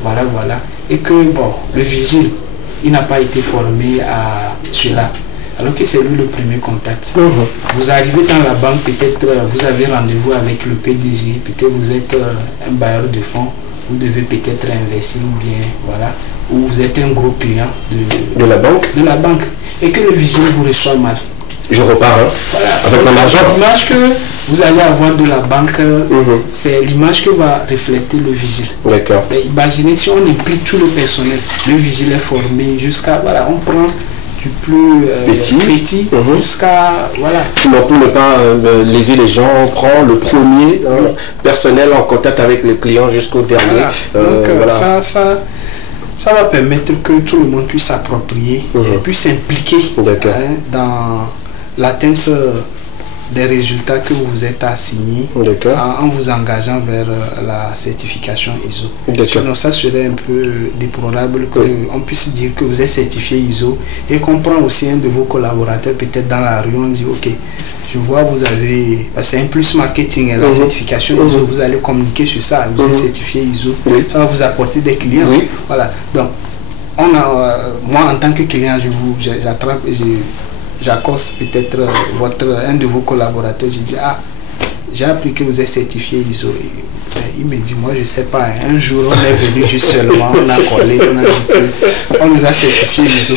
voilà. Et que, le vigile, il n'a pas été formé à cela. Alors que c'est lui le premier contact. Vous arrivez dans la banque, peut-être vous avez rendez-vous avec le PDG, peut-être vous êtes un bailleur de fonds, vous devez peut-être investir ou bien, voilà, ou vous êtes un gros client de la banque. Et que le vigile vous reçoit mal. Je repars voilà. Avec mon argent. L'image que vous allez avoir de la banque, c'est l'image que va refléter le vigile. D'accord. Imaginez si on implique tout le personnel, le vigile est formé jusqu'à, voilà, on prend du plus petit jusqu'à, voilà. Sinon, pour ne pas léser les gens, on prend le premier personnel en contact avec les clients jusqu'au dernier. Voilà. Donc ça va permettre que tout le monde puisse s'approprier et puisse s'impliquer dans l'atteinte des résultats que vous vous êtes assignés en vous engageant vers la certification ISO. Sinon, ça serait un peu déplorable qu'on puisse dire que vous êtes certifié ISO et qu'on prend aussi un de vos collaborateurs peut-être dans la rue, on dit ok, je vois vous avez, c'est un plus marketing, la certification ISO, vous allez communiquer sur ça, vous êtes certifié ISO, ça va vous apporter des clients. Voilà, donc moi en tant que client, j'attrape et j'accoste peut-être un de vos collaborateurs, je dis j'ai appris que vous êtes certifié ISO. Il me dit, moi je sais pas, un jour on est venu juste seulement, on a collé, on a dit qu'on nous a certifié ISO.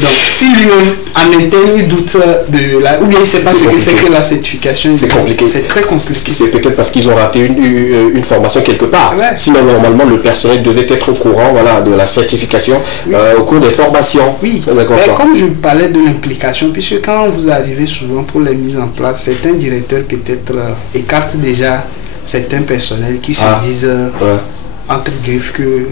Donc si lui-même en interne il doute de la, ou bien il ne sait pas ce que c'est que la certification, c'est compliqué. C'est très compliqué. C'est peut-être parce qu'ils ont raté une formation quelque part. Sinon normalement le personnel devait être au courant de la certification au cours des formations. Oui, mais comme je parlais de l'implication, puisque quand vous arrivez souvent pour les mises en place, certains directeurs peut-être écartent déjà certains personnels qui se disent entre griffes que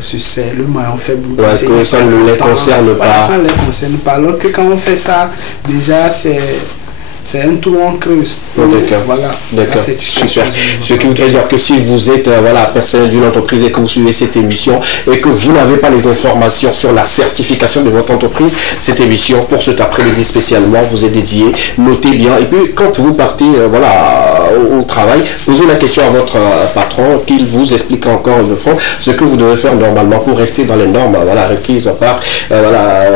c'est le maillon faible, que ça ne les concerne pas. Ça ne les concerne pas. Alors que quand on fait ça, déjà c'est un trou en creuse. Voilà. D'accord. Super. Ce qui voudrait dire que si vous êtes personnel d'une entreprise et que vous suivez cette émission et que vous n'avez pas les informations sur la certification de votre entreprise, cette émission pour cet après-midi spécialement vous est dédiée. Notez bien. Et puis quand vous partez au travail, posez la question à votre patron qu'il vous explique encore une fois ce que vous devez faire normalement pour rester dans les normes requises par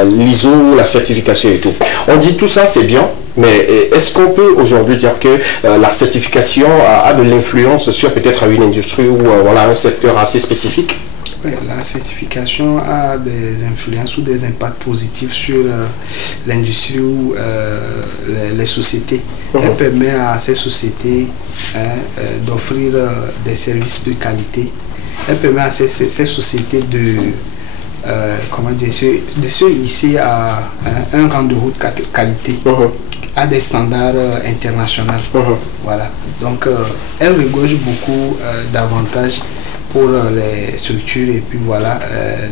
l'ISO, la certification et tout. On dit tout ça, c'est bien. Mais est-ce qu'on peut aujourd'hui dire que la certification a de l'influence sur peut-être une industrie ou un secteur assez spécifique? Oui, la certification a des influences ou des impacts positifs sur l'industrie ou les sociétés. Elle permet à ces sociétés d'offrir des services de qualité. Elle permet à ces sociétés de se hisser à un rang de haute qualité. À des standards internationaux. Voilà. Donc, elle regorge beaucoup d'avantages pour les structures et puis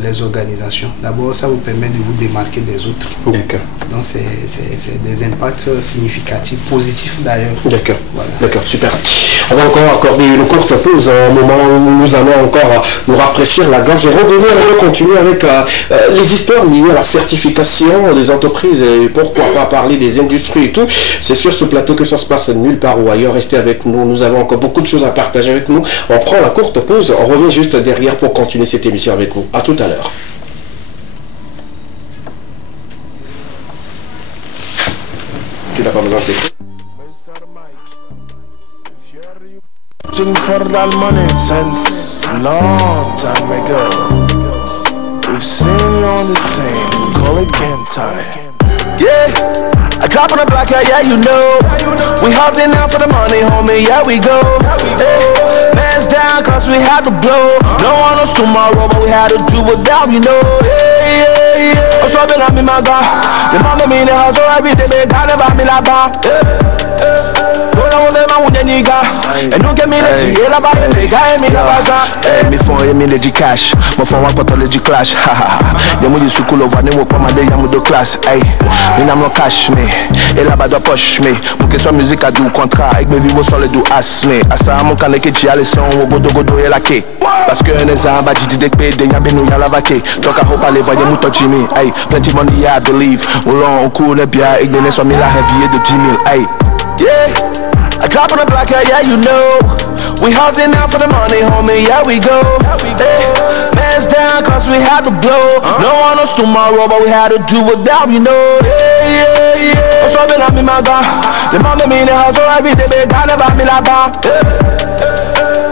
les organisations. D'abord, ça vous permet de vous démarquer des autres. D'accord. Donc, c'est des impacts significatifs, positifs d'ailleurs. D'accord. Voilà. D'accord, super. On va encore accorder une courte pause, un moment où nous allons encore nous rafraîchir la gorge et revenir et continuer avec les histoires liées à la certification des entreprises et pourquoi pas parler des industries et tout. C'est sur ce plateau que ça se passe nulle part ou ailleurs. Restez avec nous, nous avons encore beaucoup de choses à partager avec nous. On prend la courte pause, on revient juste derrière pour continuer cette émission avec vous. À tout à l'heure. Tu n'as pas besoin de t'écouter. For that money since long time ago. We've seen you on the scene, we call it game time. Yeah, I drop on the block, yeah, you know. We hunting now for the money, homie, yeah, we go. Hey, man's down, cause we had to blow. No one knows tomorrow, but we had to do without, you know. Yeah. I'm swapping on me, my God. The mama me in the house, so every day, they gotta buy me that bar. Don't know what Mi font aimer les du cash, mon font voir quand on du clash. Y'a mon du soukoulo, va ne pas m'aider, y'a mon de classe. Hey, il n'a mon cash, mais et là-bas de poche, mais pour que soit musique à doux contrat, avec mes vivos sur les doux asmé. À ça, mon canne qui tient les sons, au bout de godo et la quai. Parce que les amba, j'ai dit des pédés, y'a ben nous y'a la vaquée. Donc à hope aller, voyez mouton Jimmy. Hey, plenty money, I believe. Ou l'on, au cours, les biens, et les soit mis là, un billet de 10 000. Hey, yeah, I drop on the block, yeah, you know. We hunting out for the money, homie, yeah we go. Hey, man's down cause we had to blow. No one knows tomorrow, but we had to do without, you know. Yeah. I'm sorry, I'm in my gun. The mama me in the house, so every day, they gotta buy me la bar.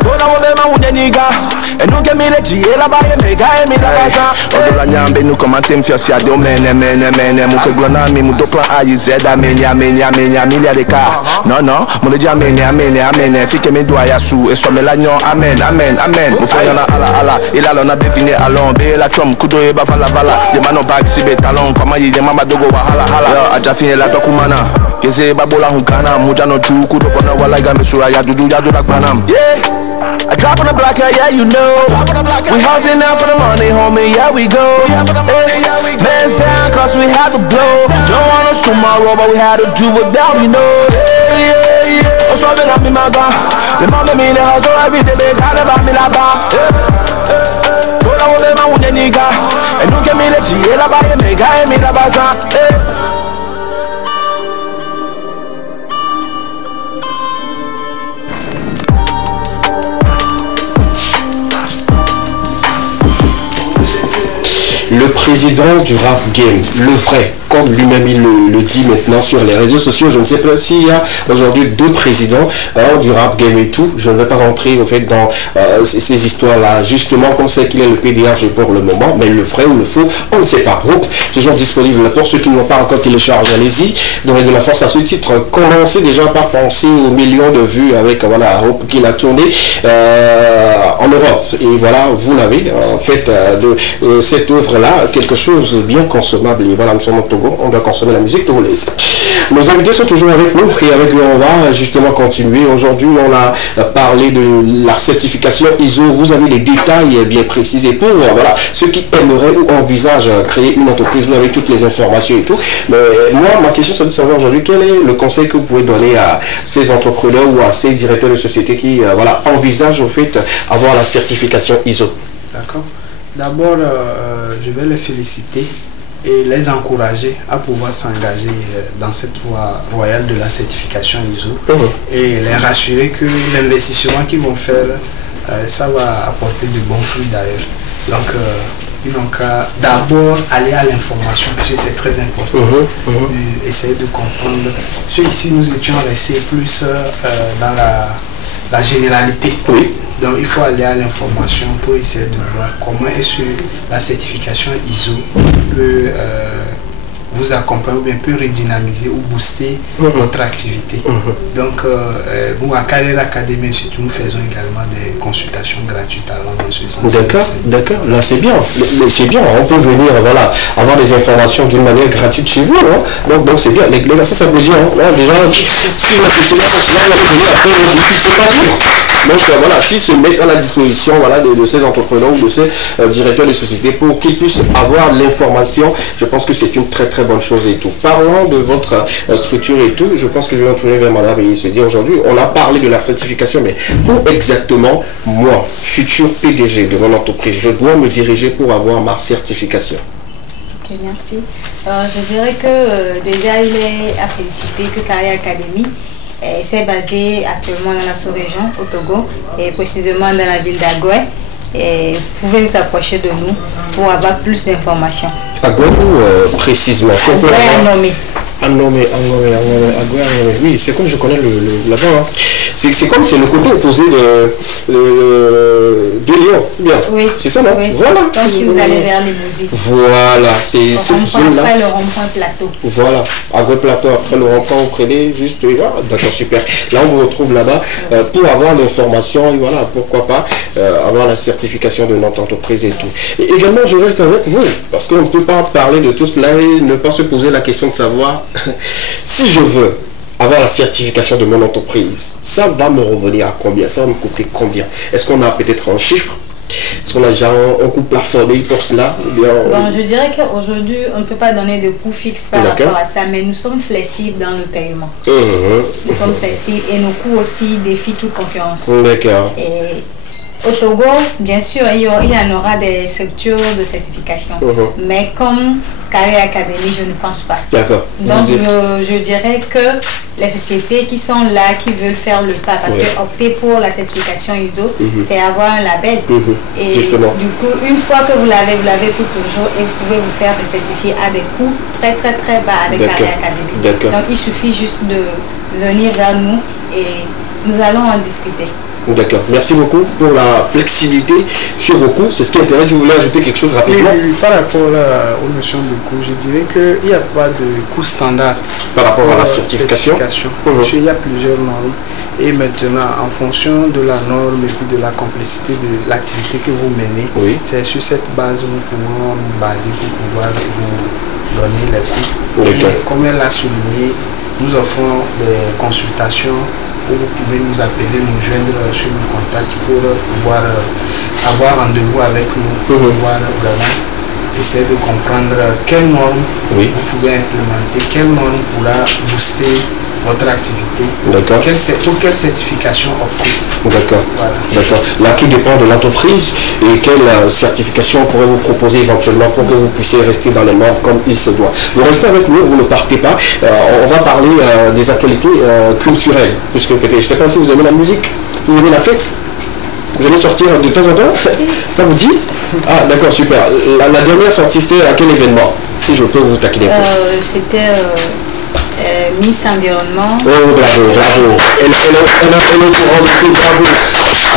Don't know what my nigga. Et nous qui m'y dit, et là-bas, et mes gars, et mes gars. On doit l'agner, nous commenter, me faire si à deux, mène, mon que glona, mais mon deux plans A, Y, Z, amène, milliard de cas. Non, mon dit amène, fi que mes doigts y a sous, et soit mes l'agnon, amen. Mon frère y'en a ala, et là, on a défini à l'ombre, et la chum, kudo, et bavala, des manos pas exhibé, talon, comment y est, maman dogo, hala. Yo, a déjà fini la dokumana, que c'est babola, hunkana, moujano, chou, kudo, pona, wala, gambe, sura, ya doudou, dak banam. Yeah, I drop on the block, yeah, you know. We hunting out for the money, homie, yeah we go. Hey, man's down cause we had to blow. Don't want us tomorrow, but we had to do without, you know. Yeah. I'm sorry, I'm in my bar. The mama me in the house, so every day they gotta buy me la bar. Don't know what my wounded nigga. And don't get me the G, la buy me, guy me la baza. Le président du rap game, le vrai, comme lui-même il le dit maintenant sur les réseaux sociaux. Je ne sais pas s'il y a aujourd'hui deux présidents du rap game et tout. Je ne vais pas rentrer au fait dans ces histoires-là. Justement, on sait qu'il est le PDG pour le moment, mais le vrai ou le faux, on ne sait pas. Donc, toujours disponible pour ceux qui n'ont pas encore téléchargé. Allez-y, donnez de la force à ce titre. Commencez déjà par penser aux millions de vues avec voilà Hope qu'il a tourné en Europe. Et voilà, vous l'avez fait de cette œuvre-là quelque chose de bien consommable. Et voilà, nous sommes au Togo, on doit consommer la musique togolaise. Nos invités sont toujours avec nous et avec eux on va justement continuer. Aujourd'hui, on a parlé de la certification ISO. Vous avez les détails bien précisés pour voilà ceux qui aimeraient ou envisagent créer une entreprise. Vous avez toutes les informations et tout. Mais moi, ma question c'est de savoir aujourd'hui quel est le conseil que vous pouvez donner à ces entrepreneurs ou à ces directeurs de société qui voilà envisagent au fait avoir la certification ISO. D'accord. D'abord, je vais les féliciter et les encourager à pouvoir s'engager dans cette voie royale de la certification ISO et les rassurer que l'investissement qu'ils vont faire, ça va apporter de bons fruits d'ailleurs. Donc, ils n'ont qu'à d'abord aller à l'information, parce que c'est très important, essayer de comprendre. Parce ici, nous étions restés plus dans la généralité. Oui. Donc il faut aller à l'information pour essayer de voir comment est-ce que la certification ISO peut vous accompagner ou bien peut redynamiser ou booster votre activité. Donc nous à Carrière Academy, nous faisons également des consultations gratuites allant dans ce sens. D'accord, là c'est bien, c'est bien, on peut venir voilà, avoir des informations d'une manière gratuite chez vous, hein? Donc c'est bien, les gars ça veut dire, hein? Déjà si vous avez venir après, c'est pas dur. Donc voilà, s'ils se mettent à la disposition voilà, de ces entrepreneurs ou de ces directeurs de sociétés pour qu'ils puissent avoir l'information, je pense que c'est une très bonne chose et tout. Parlant de votre structure et tout, je pense que je vais tourner vers madame et se dire aujourd'hui, on a parlé de la certification, mais où exactement, moi, futur PDG de mon entreprise, je dois me diriger pour avoir ma certification? Ok, merci. Je dirais que déjà il est à féliciter que Carrière Academy c'est basé actuellement dans la sous-région, au Togo, et précisément dans la ville d'Agoué. Et vous pouvez vous approcher de nous pour avoir plus d'informations. Agoué ou précisément Agoué, oui, c'est comme je connais là-bas. Hein. C'est comme c'est le côté opposé de Lyon, bien. Oui. C'est ça, non? Oui. Voilà. Donc si vous allez vers les musées. Voilà, c'est là. Après le rond-point plateau. Voilà, Agoué plateau, après le rond-point, vous prenez juste, voilà, d'accord, super. Là, on vous retrouve là-bas pour avoir l'information, et voilà, pourquoi pas avoir la certification de notre entreprise et tout. Et également, je reste avec vous, parce qu'on ne peut pas parler de tout cela et ne pas se poser la question de savoir si je veux avoir la certification de mon entreprise, ça va me revenir à combien? Ça va me coûter combien? Est-ce qu'on a peut-être un chiffre? Est-ce qu'on a déjà un coût plafonné pour cela? Bon, je dirais qu'aujourd'hui, on ne peut pas donner de coût fixe par rapport à ça, mais nous sommes flexibles dans le paiement. Nous sommes flexibles et nos coûts aussi défient toute concurrence. D'accord. Et au Togo, bien sûr, il y en aura des structures de certification. Mais comme Carrière Academy, je ne pense pas. D'accord. Donc, je dirais que les sociétés qui sont là, qui veulent faire le pas, parce que opter pour la certification ISO, c'est avoir un label. Et justement. Du coup, une fois que vous l'avez pour toujours et vous pouvez vous faire certifier à des coûts très bas avec Carrière Academy. Donc, il suffit juste de venir vers nous et nous allons en discuter. D'accord. Merci beaucoup pour la flexibilité sur vos coûts. C'est ce qui intéresse. Si vous voulez ajouter quelque chose rapidement. Oui, par rapport aux notions de coûts, je dirais qu'il n'y a pas de coût standard. Par rapport à la certification. Il y a plusieurs normes. Et maintenant, en fonction de la norme et puis de la complexité de l'activité que vous menez, c'est sur cette base que nous pouvons nous baser pour pouvoir vous donner les coûts. Et comme elle l'a souligné, nous offrons des consultations où vous pouvez nous appeler, nous joindre sur nos contacts pour pouvoir avoir rendez-vous avec nous, pour pouvoir vraiment essayer de comprendre quelles normes vous pouvez implémenter, quelles normes pourra booster votre activité, pour quelle certification opter. D'accord. Voilà. D'accord. Là, tout dépend de l'entreprise et quelle certification on pourrait vous proposer éventuellement pour que vous puissiez rester dans les normes comme il se doit. Vous restez avec nous, vous ne partez pas. On va parler des actualités culturelles, puisque peut-être, je ne sais pas si vous aimez la musique, vous aimez la fête. Vous allez sortir de temps en temps? Ça vous dit? Ah, d'accord, super. La dernière sortie, c'était à quel événement? Si je peux vous taquiner. C'était Miss Environnement. Oh, bravo. Elle est au courant de tout, bravo.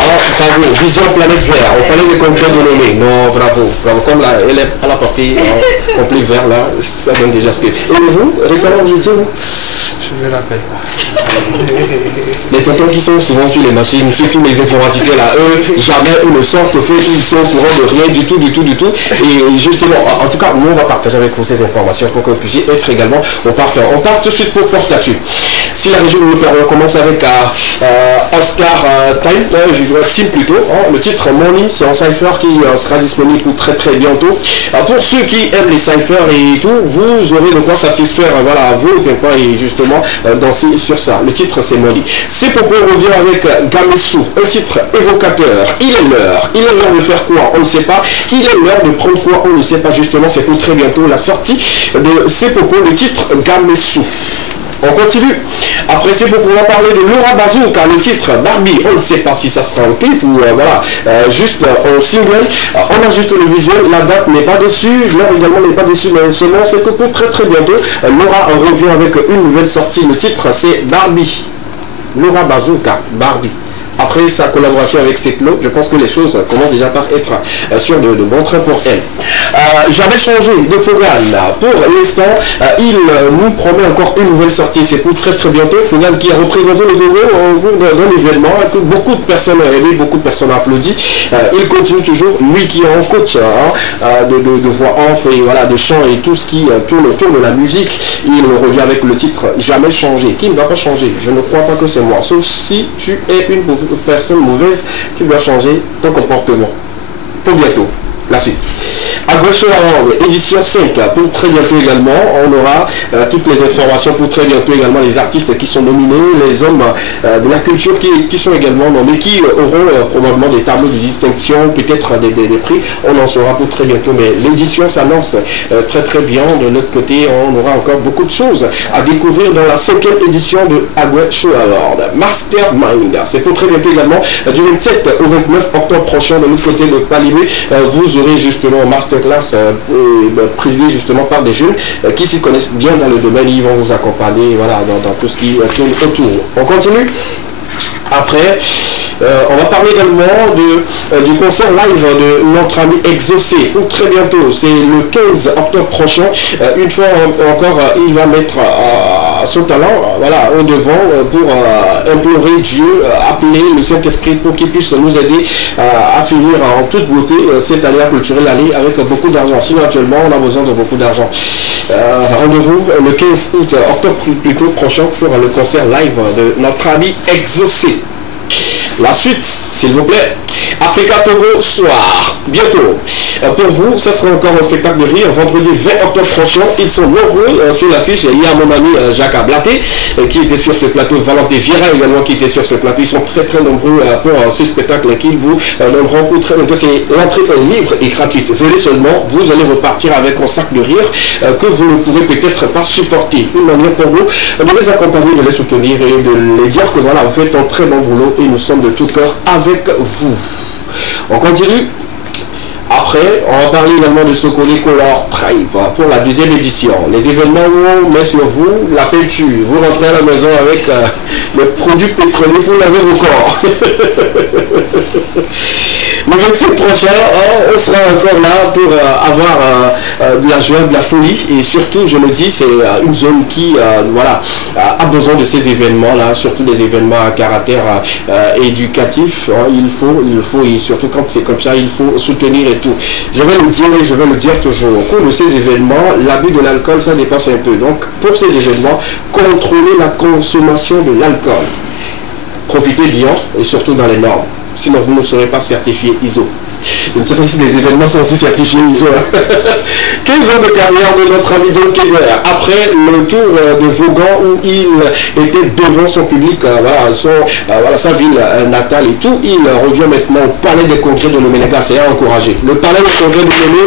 Alors, bravo. Vision Planète Vert. On parlait des congrès de l'ONU. Non, bravo. Comme là, elle est à la portée, complet vert, là, ça donne déjà ce que. Et vous, récemment, vous étiez où? Je ne me rappelle pas. Les tontons qui sont souvent sur les machines, surtout les informaticiens là, eux, jamais ils ne sortent au fait, ils sont au courant de rien du tout. Et justement, en tout cas, nous on va partager avec vous ces informations pour que vous puissiez être également au parfait. On part tout de suite pour Portatu. Si la région veut le faire, on commence avec All-Star Team plutôt. Le titre Money, c'est un cypher qui sera disponible pour très bientôt. Pour ceux qui aiment les cyphers et tout, vous aurez de quoi satisfaire vous et justement danser sur ça. Le titre c'est Money. C'est pourquoi on revient avec Gamessou, un titre évocateur. Il est l'heure de faire quoi? On ne sait pas. Il est l'heure de prendre quoi? On ne sait pas justement. C'est pour très bientôt la sortie de C'est pourquoi le titre Gamessou. On continue. Après, c'est pour pouvoir parler de Laura Bazooka, le titre Barbie. On ne sait pas si ça sera un clip ou juste un single. On a juste le visuel. La date n'est pas dessus. L'heure également n'est pas dessus. Mais seulement, c'est que pour très bientôt, Laura revient avec une nouvelle sortie. Le titre, c'est Barbie. Laura Bazooka, Barbie. Après sa collaboration avec Seclo, je pense que les choses commencent déjà par être sur de bons trains pour elle. J'avais changé de Fogan. Pour l'instant, il nous promet encore une nouvelle sortie. C'est pour très bientôt. Fogan qui a représenté le Togo dans l'événement, que beaucoup de personnes ont aimé, beaucoup de personnes ont applaudi. Il continue toujours, lui qui est un coach de voix off et voilà, de chant et tout ce qui tourne autour de la musique. Il revient avec le titre Jamais changé, qui ne va pas changer. Je ne crois pas que c'est moi. Sauf si tu es une personne mauvaise, tu dois changer ton comportement. Pour bientôt. La suite. Agouacho Award, édition 5, pour très bientôt également. On aura toutes les informations pour très bientôt également, les artistes qui sont nominés, les hommes de la culture qui sont également nommés, qui auront probablement des tableaux de distinction, peut-être des prix. On en saura pour très bientôt, mais l'édition s'annonce très bien. De l'autre côté, on aura encore beaucoup de choses à découvrir dans la 5e édition de Agouacho Award. Mastermind, c'est pour très bientôt également, du 27 au 29 octobre prochain, de l'autre côté de Palibé. Vous aurez justement un masterclass présidé justement par des jeunes qui s'y connaissent bien dans le domaine. Ils vont vous accompagner dans tout ce qui tourne autour. On continue. Après, on va parler également du concert live de notre ami Exaucé pour très bientôt. C'est le 15 octobre prochain. Une fois encore, il va mettre son talent voilà, au devant pour implorer Dieu, appeler le Saint-Esprit pour qu'il puisse nous aider à finir en toute beauté cette année à clôturer l'année avec beaucoup d'argent. Sinon actuellement on a besoin de beaucoup d'argent. Rendez-vous le 15 août, octobre plutôt prochain pour le concert live de notre ami Exaucé. La suite, s'il vous plaît, Africa Togo soir, bientôt. Pour vous, ce sera encore un spectacle de rire vendredi 20 octobre prochain. Ils sont nombreux sur l'affiche. Il y a mon ami Jacques Ablaté qui était sur ce plateau, Valentin Viera également qui était sur ce plateau. Ils sont très très nombreux pour ce spectacle qu'ils vous donneront pour très bientôt. L'entrée est libre et gratuite. Venez seulement, vous allez repartir avec un sac de rire que vous ne pourrez peut-être pas supporter. Une manière pour vous de les accompagner, de les soutenir et de les dire que voilà, vous faites un très bon boulot et nous sommes de tout cœur avec vous. On continue. Après, on va parler également de Sokoli Color Tribe pour la deuxième édition. Les événements où on met sur vous la peinture. Vous rentrez à la maison avec le produit pétrolier pour laver vos corps. Le 27 prochain, on sera encore là pour avoir de la joie, de la folie. Et surtout, je le dis, c'est une zone qui voilà, a besoin de ces événements-là, surtout des événements à caractère éducatif. Il faut, et surtout quand c'est comme ça, il faut soutenir et tout. Je vais le dire et je vais le dire toujours. Au cours de ces événements, l'abus de l'alcool, ça dépasse un peu. Donc, pour ces événements, contrôlez la consommation de l'alcool. Profitez bien et surtout dans les normes. Sinon, vous ne serez pas certifié ISO. Je ne sais pas si les événements sont aussi certifiés ISO. 15 ans de carrière de notre ami John Kébert. Après le tour de Vaughan où il était devant son public, voilà, sa ville natale et tout, il revient maintenant au Palais des Congrès de Lomé. Les gars, c'est à encourager. Le Palais des Congrès de Lomé,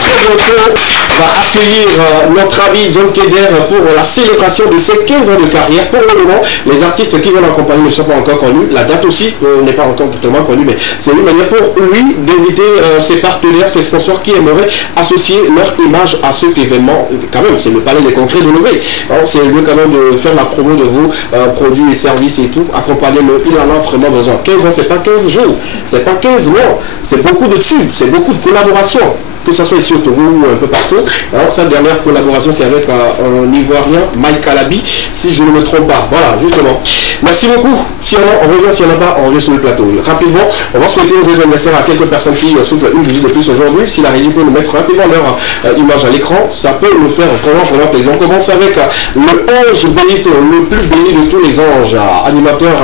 très bientôt, va accueillir notre ami John Kébert pour la célébration de ses 15 ans de carrière. Pour le moment, les artistes qui vont l'accompagner ne sont pas encore connus. La date aussi n'est pas encore totalement connue, mais c'est une manière pour lui d'inviter ses partenaires, ses sponsors qui aimeraient associer leur image à cet événement. Quand même, c'est le Palais des Congrès de Lomé. C'est lui quand même de faire la promo de vos produits et services et tout. Accompagnez-le, il en a vraiment besoin. 15 ans, c'est pas 15 jours, c'est pas 15 mois, c'est beaucoup de tubes, c'est beaucoup de collaborations. Que ce soit ici au Togo ou un peu partout. Alors, sa dernière collaboration, c'est avec un Ivoirien, Mike Alabi, si je ne me trompe pas. Voilà, justement. Merci beaucoup. Si on revient, s'il n'y en a pas, on revient sur le plateau. Rapidement, on va souhaiter un joyeux anniversaire à quelques personnes qui souffrent une visite de plus aujourd'hui. Si la régie peut nous mettre rapidement leur image à l'écran, ça peut nous faire vraiment plaisir. On commence avec le ange Benito, le plus béni de tous les anges, animateur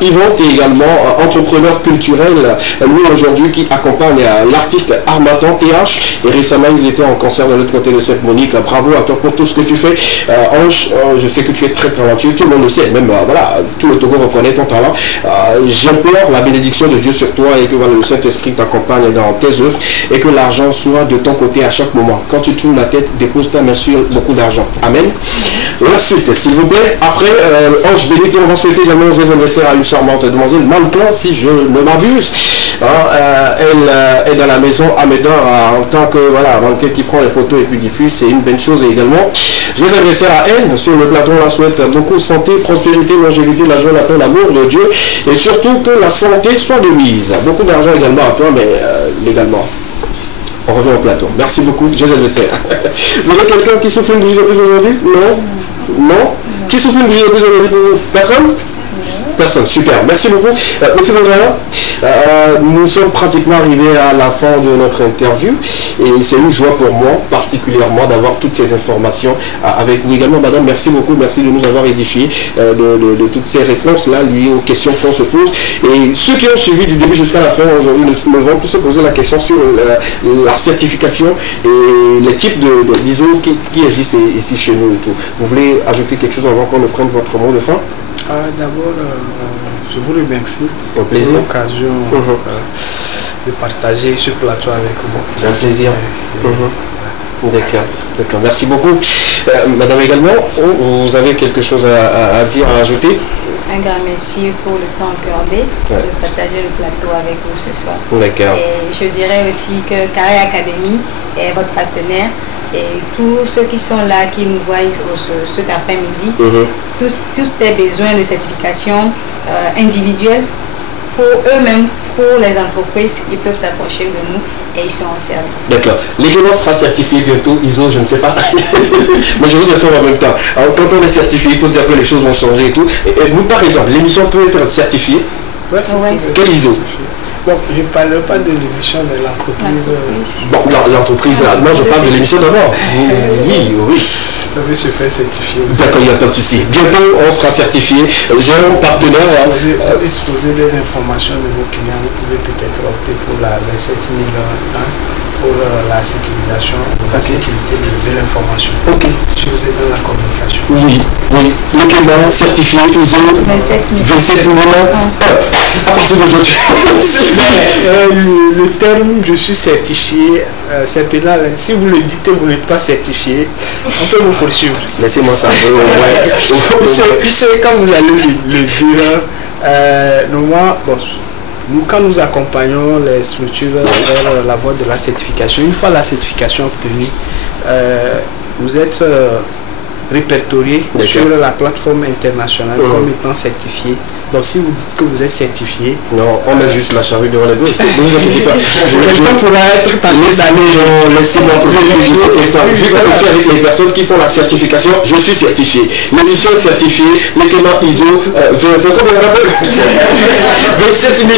Yvon et également entrepreneur culturel, lui aujourd'hui qui accompagne l'artiste Armaton TH, et récemment ils étaient en concert de l'autre côté de cette Monique. Bravo à toi pour tout ce que tu fais, Ange. Je sais que tu es très talentueux, tout le monde le sait, même voilà, tout le Togo reconnaît ton talent. J'implore la bénédiction de Dieu sur toi et que voilà, le Saint-Esprit t'accompagne dans tes œuvres et que l'argent soit de ton côté à chaque moment. Quand tu tournes la tête, dépose ta main sur beaucoup d'argent. Amen. La suite, s'il vous plaît. Après Ange Benito, on va souhaiter également un joyeux anniversaire à une charmante demoiselle Mannequin, si je ne m'abuse. Elle est dans la maison à Médor en tant que voilà, mannequin qui prend les photos et puis diffuse, c'est une bonne chose. Et également, je vais adresser à elle sur le plateau. On la souhaite beaucoup de santé, prospérité, longévité, la joie, la paix, l'amour de Dieu et surtout que la santé soit de mise. Beaucoup d'argent également à toi, mais légalement. On revient au plateau. Merci beaucoup. Je vais adresser. Vous avez quelqu'un qui souffre une bougie de plus aujourd'hui? Non? Non? Qui souffre une bougie de plus aujourd'hui pour vous? Personne? Personne, super, merci beaucoup. Monsieur Benjamin, nous sommes pratiquement arrivés à la fin de notre interview et c'est une joie pour moi particulièrement d'avoir toutes ces informations avec vous également, madame. Merci beaucoup, merci de nous avoir édifié de toutes ces réponses-là liées aux questions qu'on se pose. Et ceux qui ont suivi du début jusqu'à la fin aujourd'hui ne vont plus se poser la question sur la certification et les types d'ISO qui existent ici chez nous et tout. Vous voulez ajouter quelque chose avant qu'on ne prenne votre mot de fin? D'abord, je vous remercie pour l'occasion de partager ce plateau avec vous. C'est un plaisir. D'accord. Merci beaucoup. Madame également, vous avez quelque chose à dire, à ajouter? Un grand merci pour le temps accordé de partager le plateau avec vous ce soir. D'accord. Et je dirais aussi que Carré Academy est votre partenaire. Et tous ceux qui sont là, qui nous voient cet après-midi, tous les besoins de certification individuelle pour eux-mêmes pour les entreprises, ils peuvent s'approcher de nous et ils seront servis. D'accord. L'équipement sera certifié bientôt, ISO, je ne sais pas. Mais je vous informe en même temps. Alors, quand on est certifié, il faut dire que les choses vont changer et tout. Et nous, par exemple, l'émission peut être certifiée. Ouais. Quel ISO? Bon, je ne parle pas de l'émission de l'entreprise. Bon, l'entreprise, non, je parle de l'émission d'abord. Oui. Ça veut se faire certifier. D'accord, il n'y a pas de souci. Bientôt, on sera certifié. J'ai un partenaire. Disposer des informations de vos clients, vous pouvez peut-être opter pour la 27 001 pour la sécurisation, la sécurité de l'information. Ok. Si vous êtes dans la communication. Oui. L'équipement certifié ISO 27 001. À partir d'aujourd'hui. Le terme je suis certifié, c'est pénal. Si vous le dites et vous n'êtes pas certifié, on peut vous poursuivre. Laissez-moi ça. Puisque quand vous allez le dire, nous, quand nous accompagnons les structures vers la voie de la certification, une fois la certification obtenue, vous êtes répertorié sur la plateforme internationale comme étant certifié. Donc si vous dites que vous êtes certifié... Non, on met juste la charrue devant les bœufs. Ne vous inquiétez pas. Quelqu'un pourra être tenté d'aller... Laissez-moi vu qu'on fait avec les personnes qui font la certification, je suis certifié. L'émission est certifiée, l'équipement ISO, 27 001.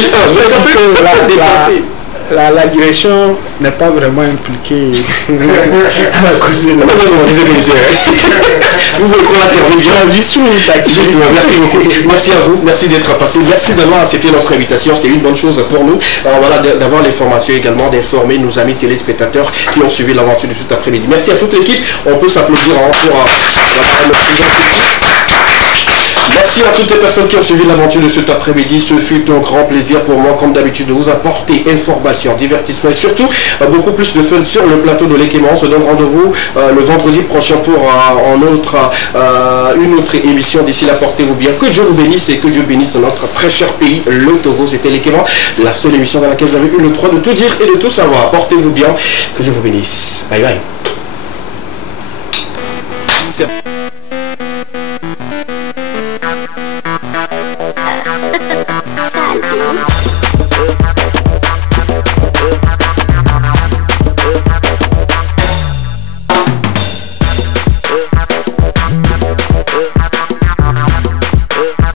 La direction n'est pas vraiment impliquée à cause de la... Vous voulez qu'on intervienne bien? Justement, merci beaucoup. Merci à vous, merci d'être passé. Merci d'avoir accepté notre invitation, c'est une bonne chose pour nous. Voilà, d'avoir les formations également, d'informer nos amis téléspectateurs qui ont suivi l'aventure de cet après-midi. Merci à toute l'équipe. On peut s'applaudir pour notre présence. Merci à toutes les personnes qui ont suivi l'aventure de cet après-midi. Ce fut un grand plaisir pour moi, comme d'habitude, de vous apporter information, divertissement et surtout beaucoup plus de fun sur le plateau de l'Équément. On se donne rendez-vous le vendredi prochain pour une autre émission. D'ici là, portez-vous bien. Que Dieu vous bénisse et que Dieu bénisse notre très cher pays, le Togo. C'était l'Équément, la seule émission dans laquelle vous avez eu le droit de tout dire et de tout savoir. Portez-vous bien. Que Dieu vous bénisse. Bye bye. Salty.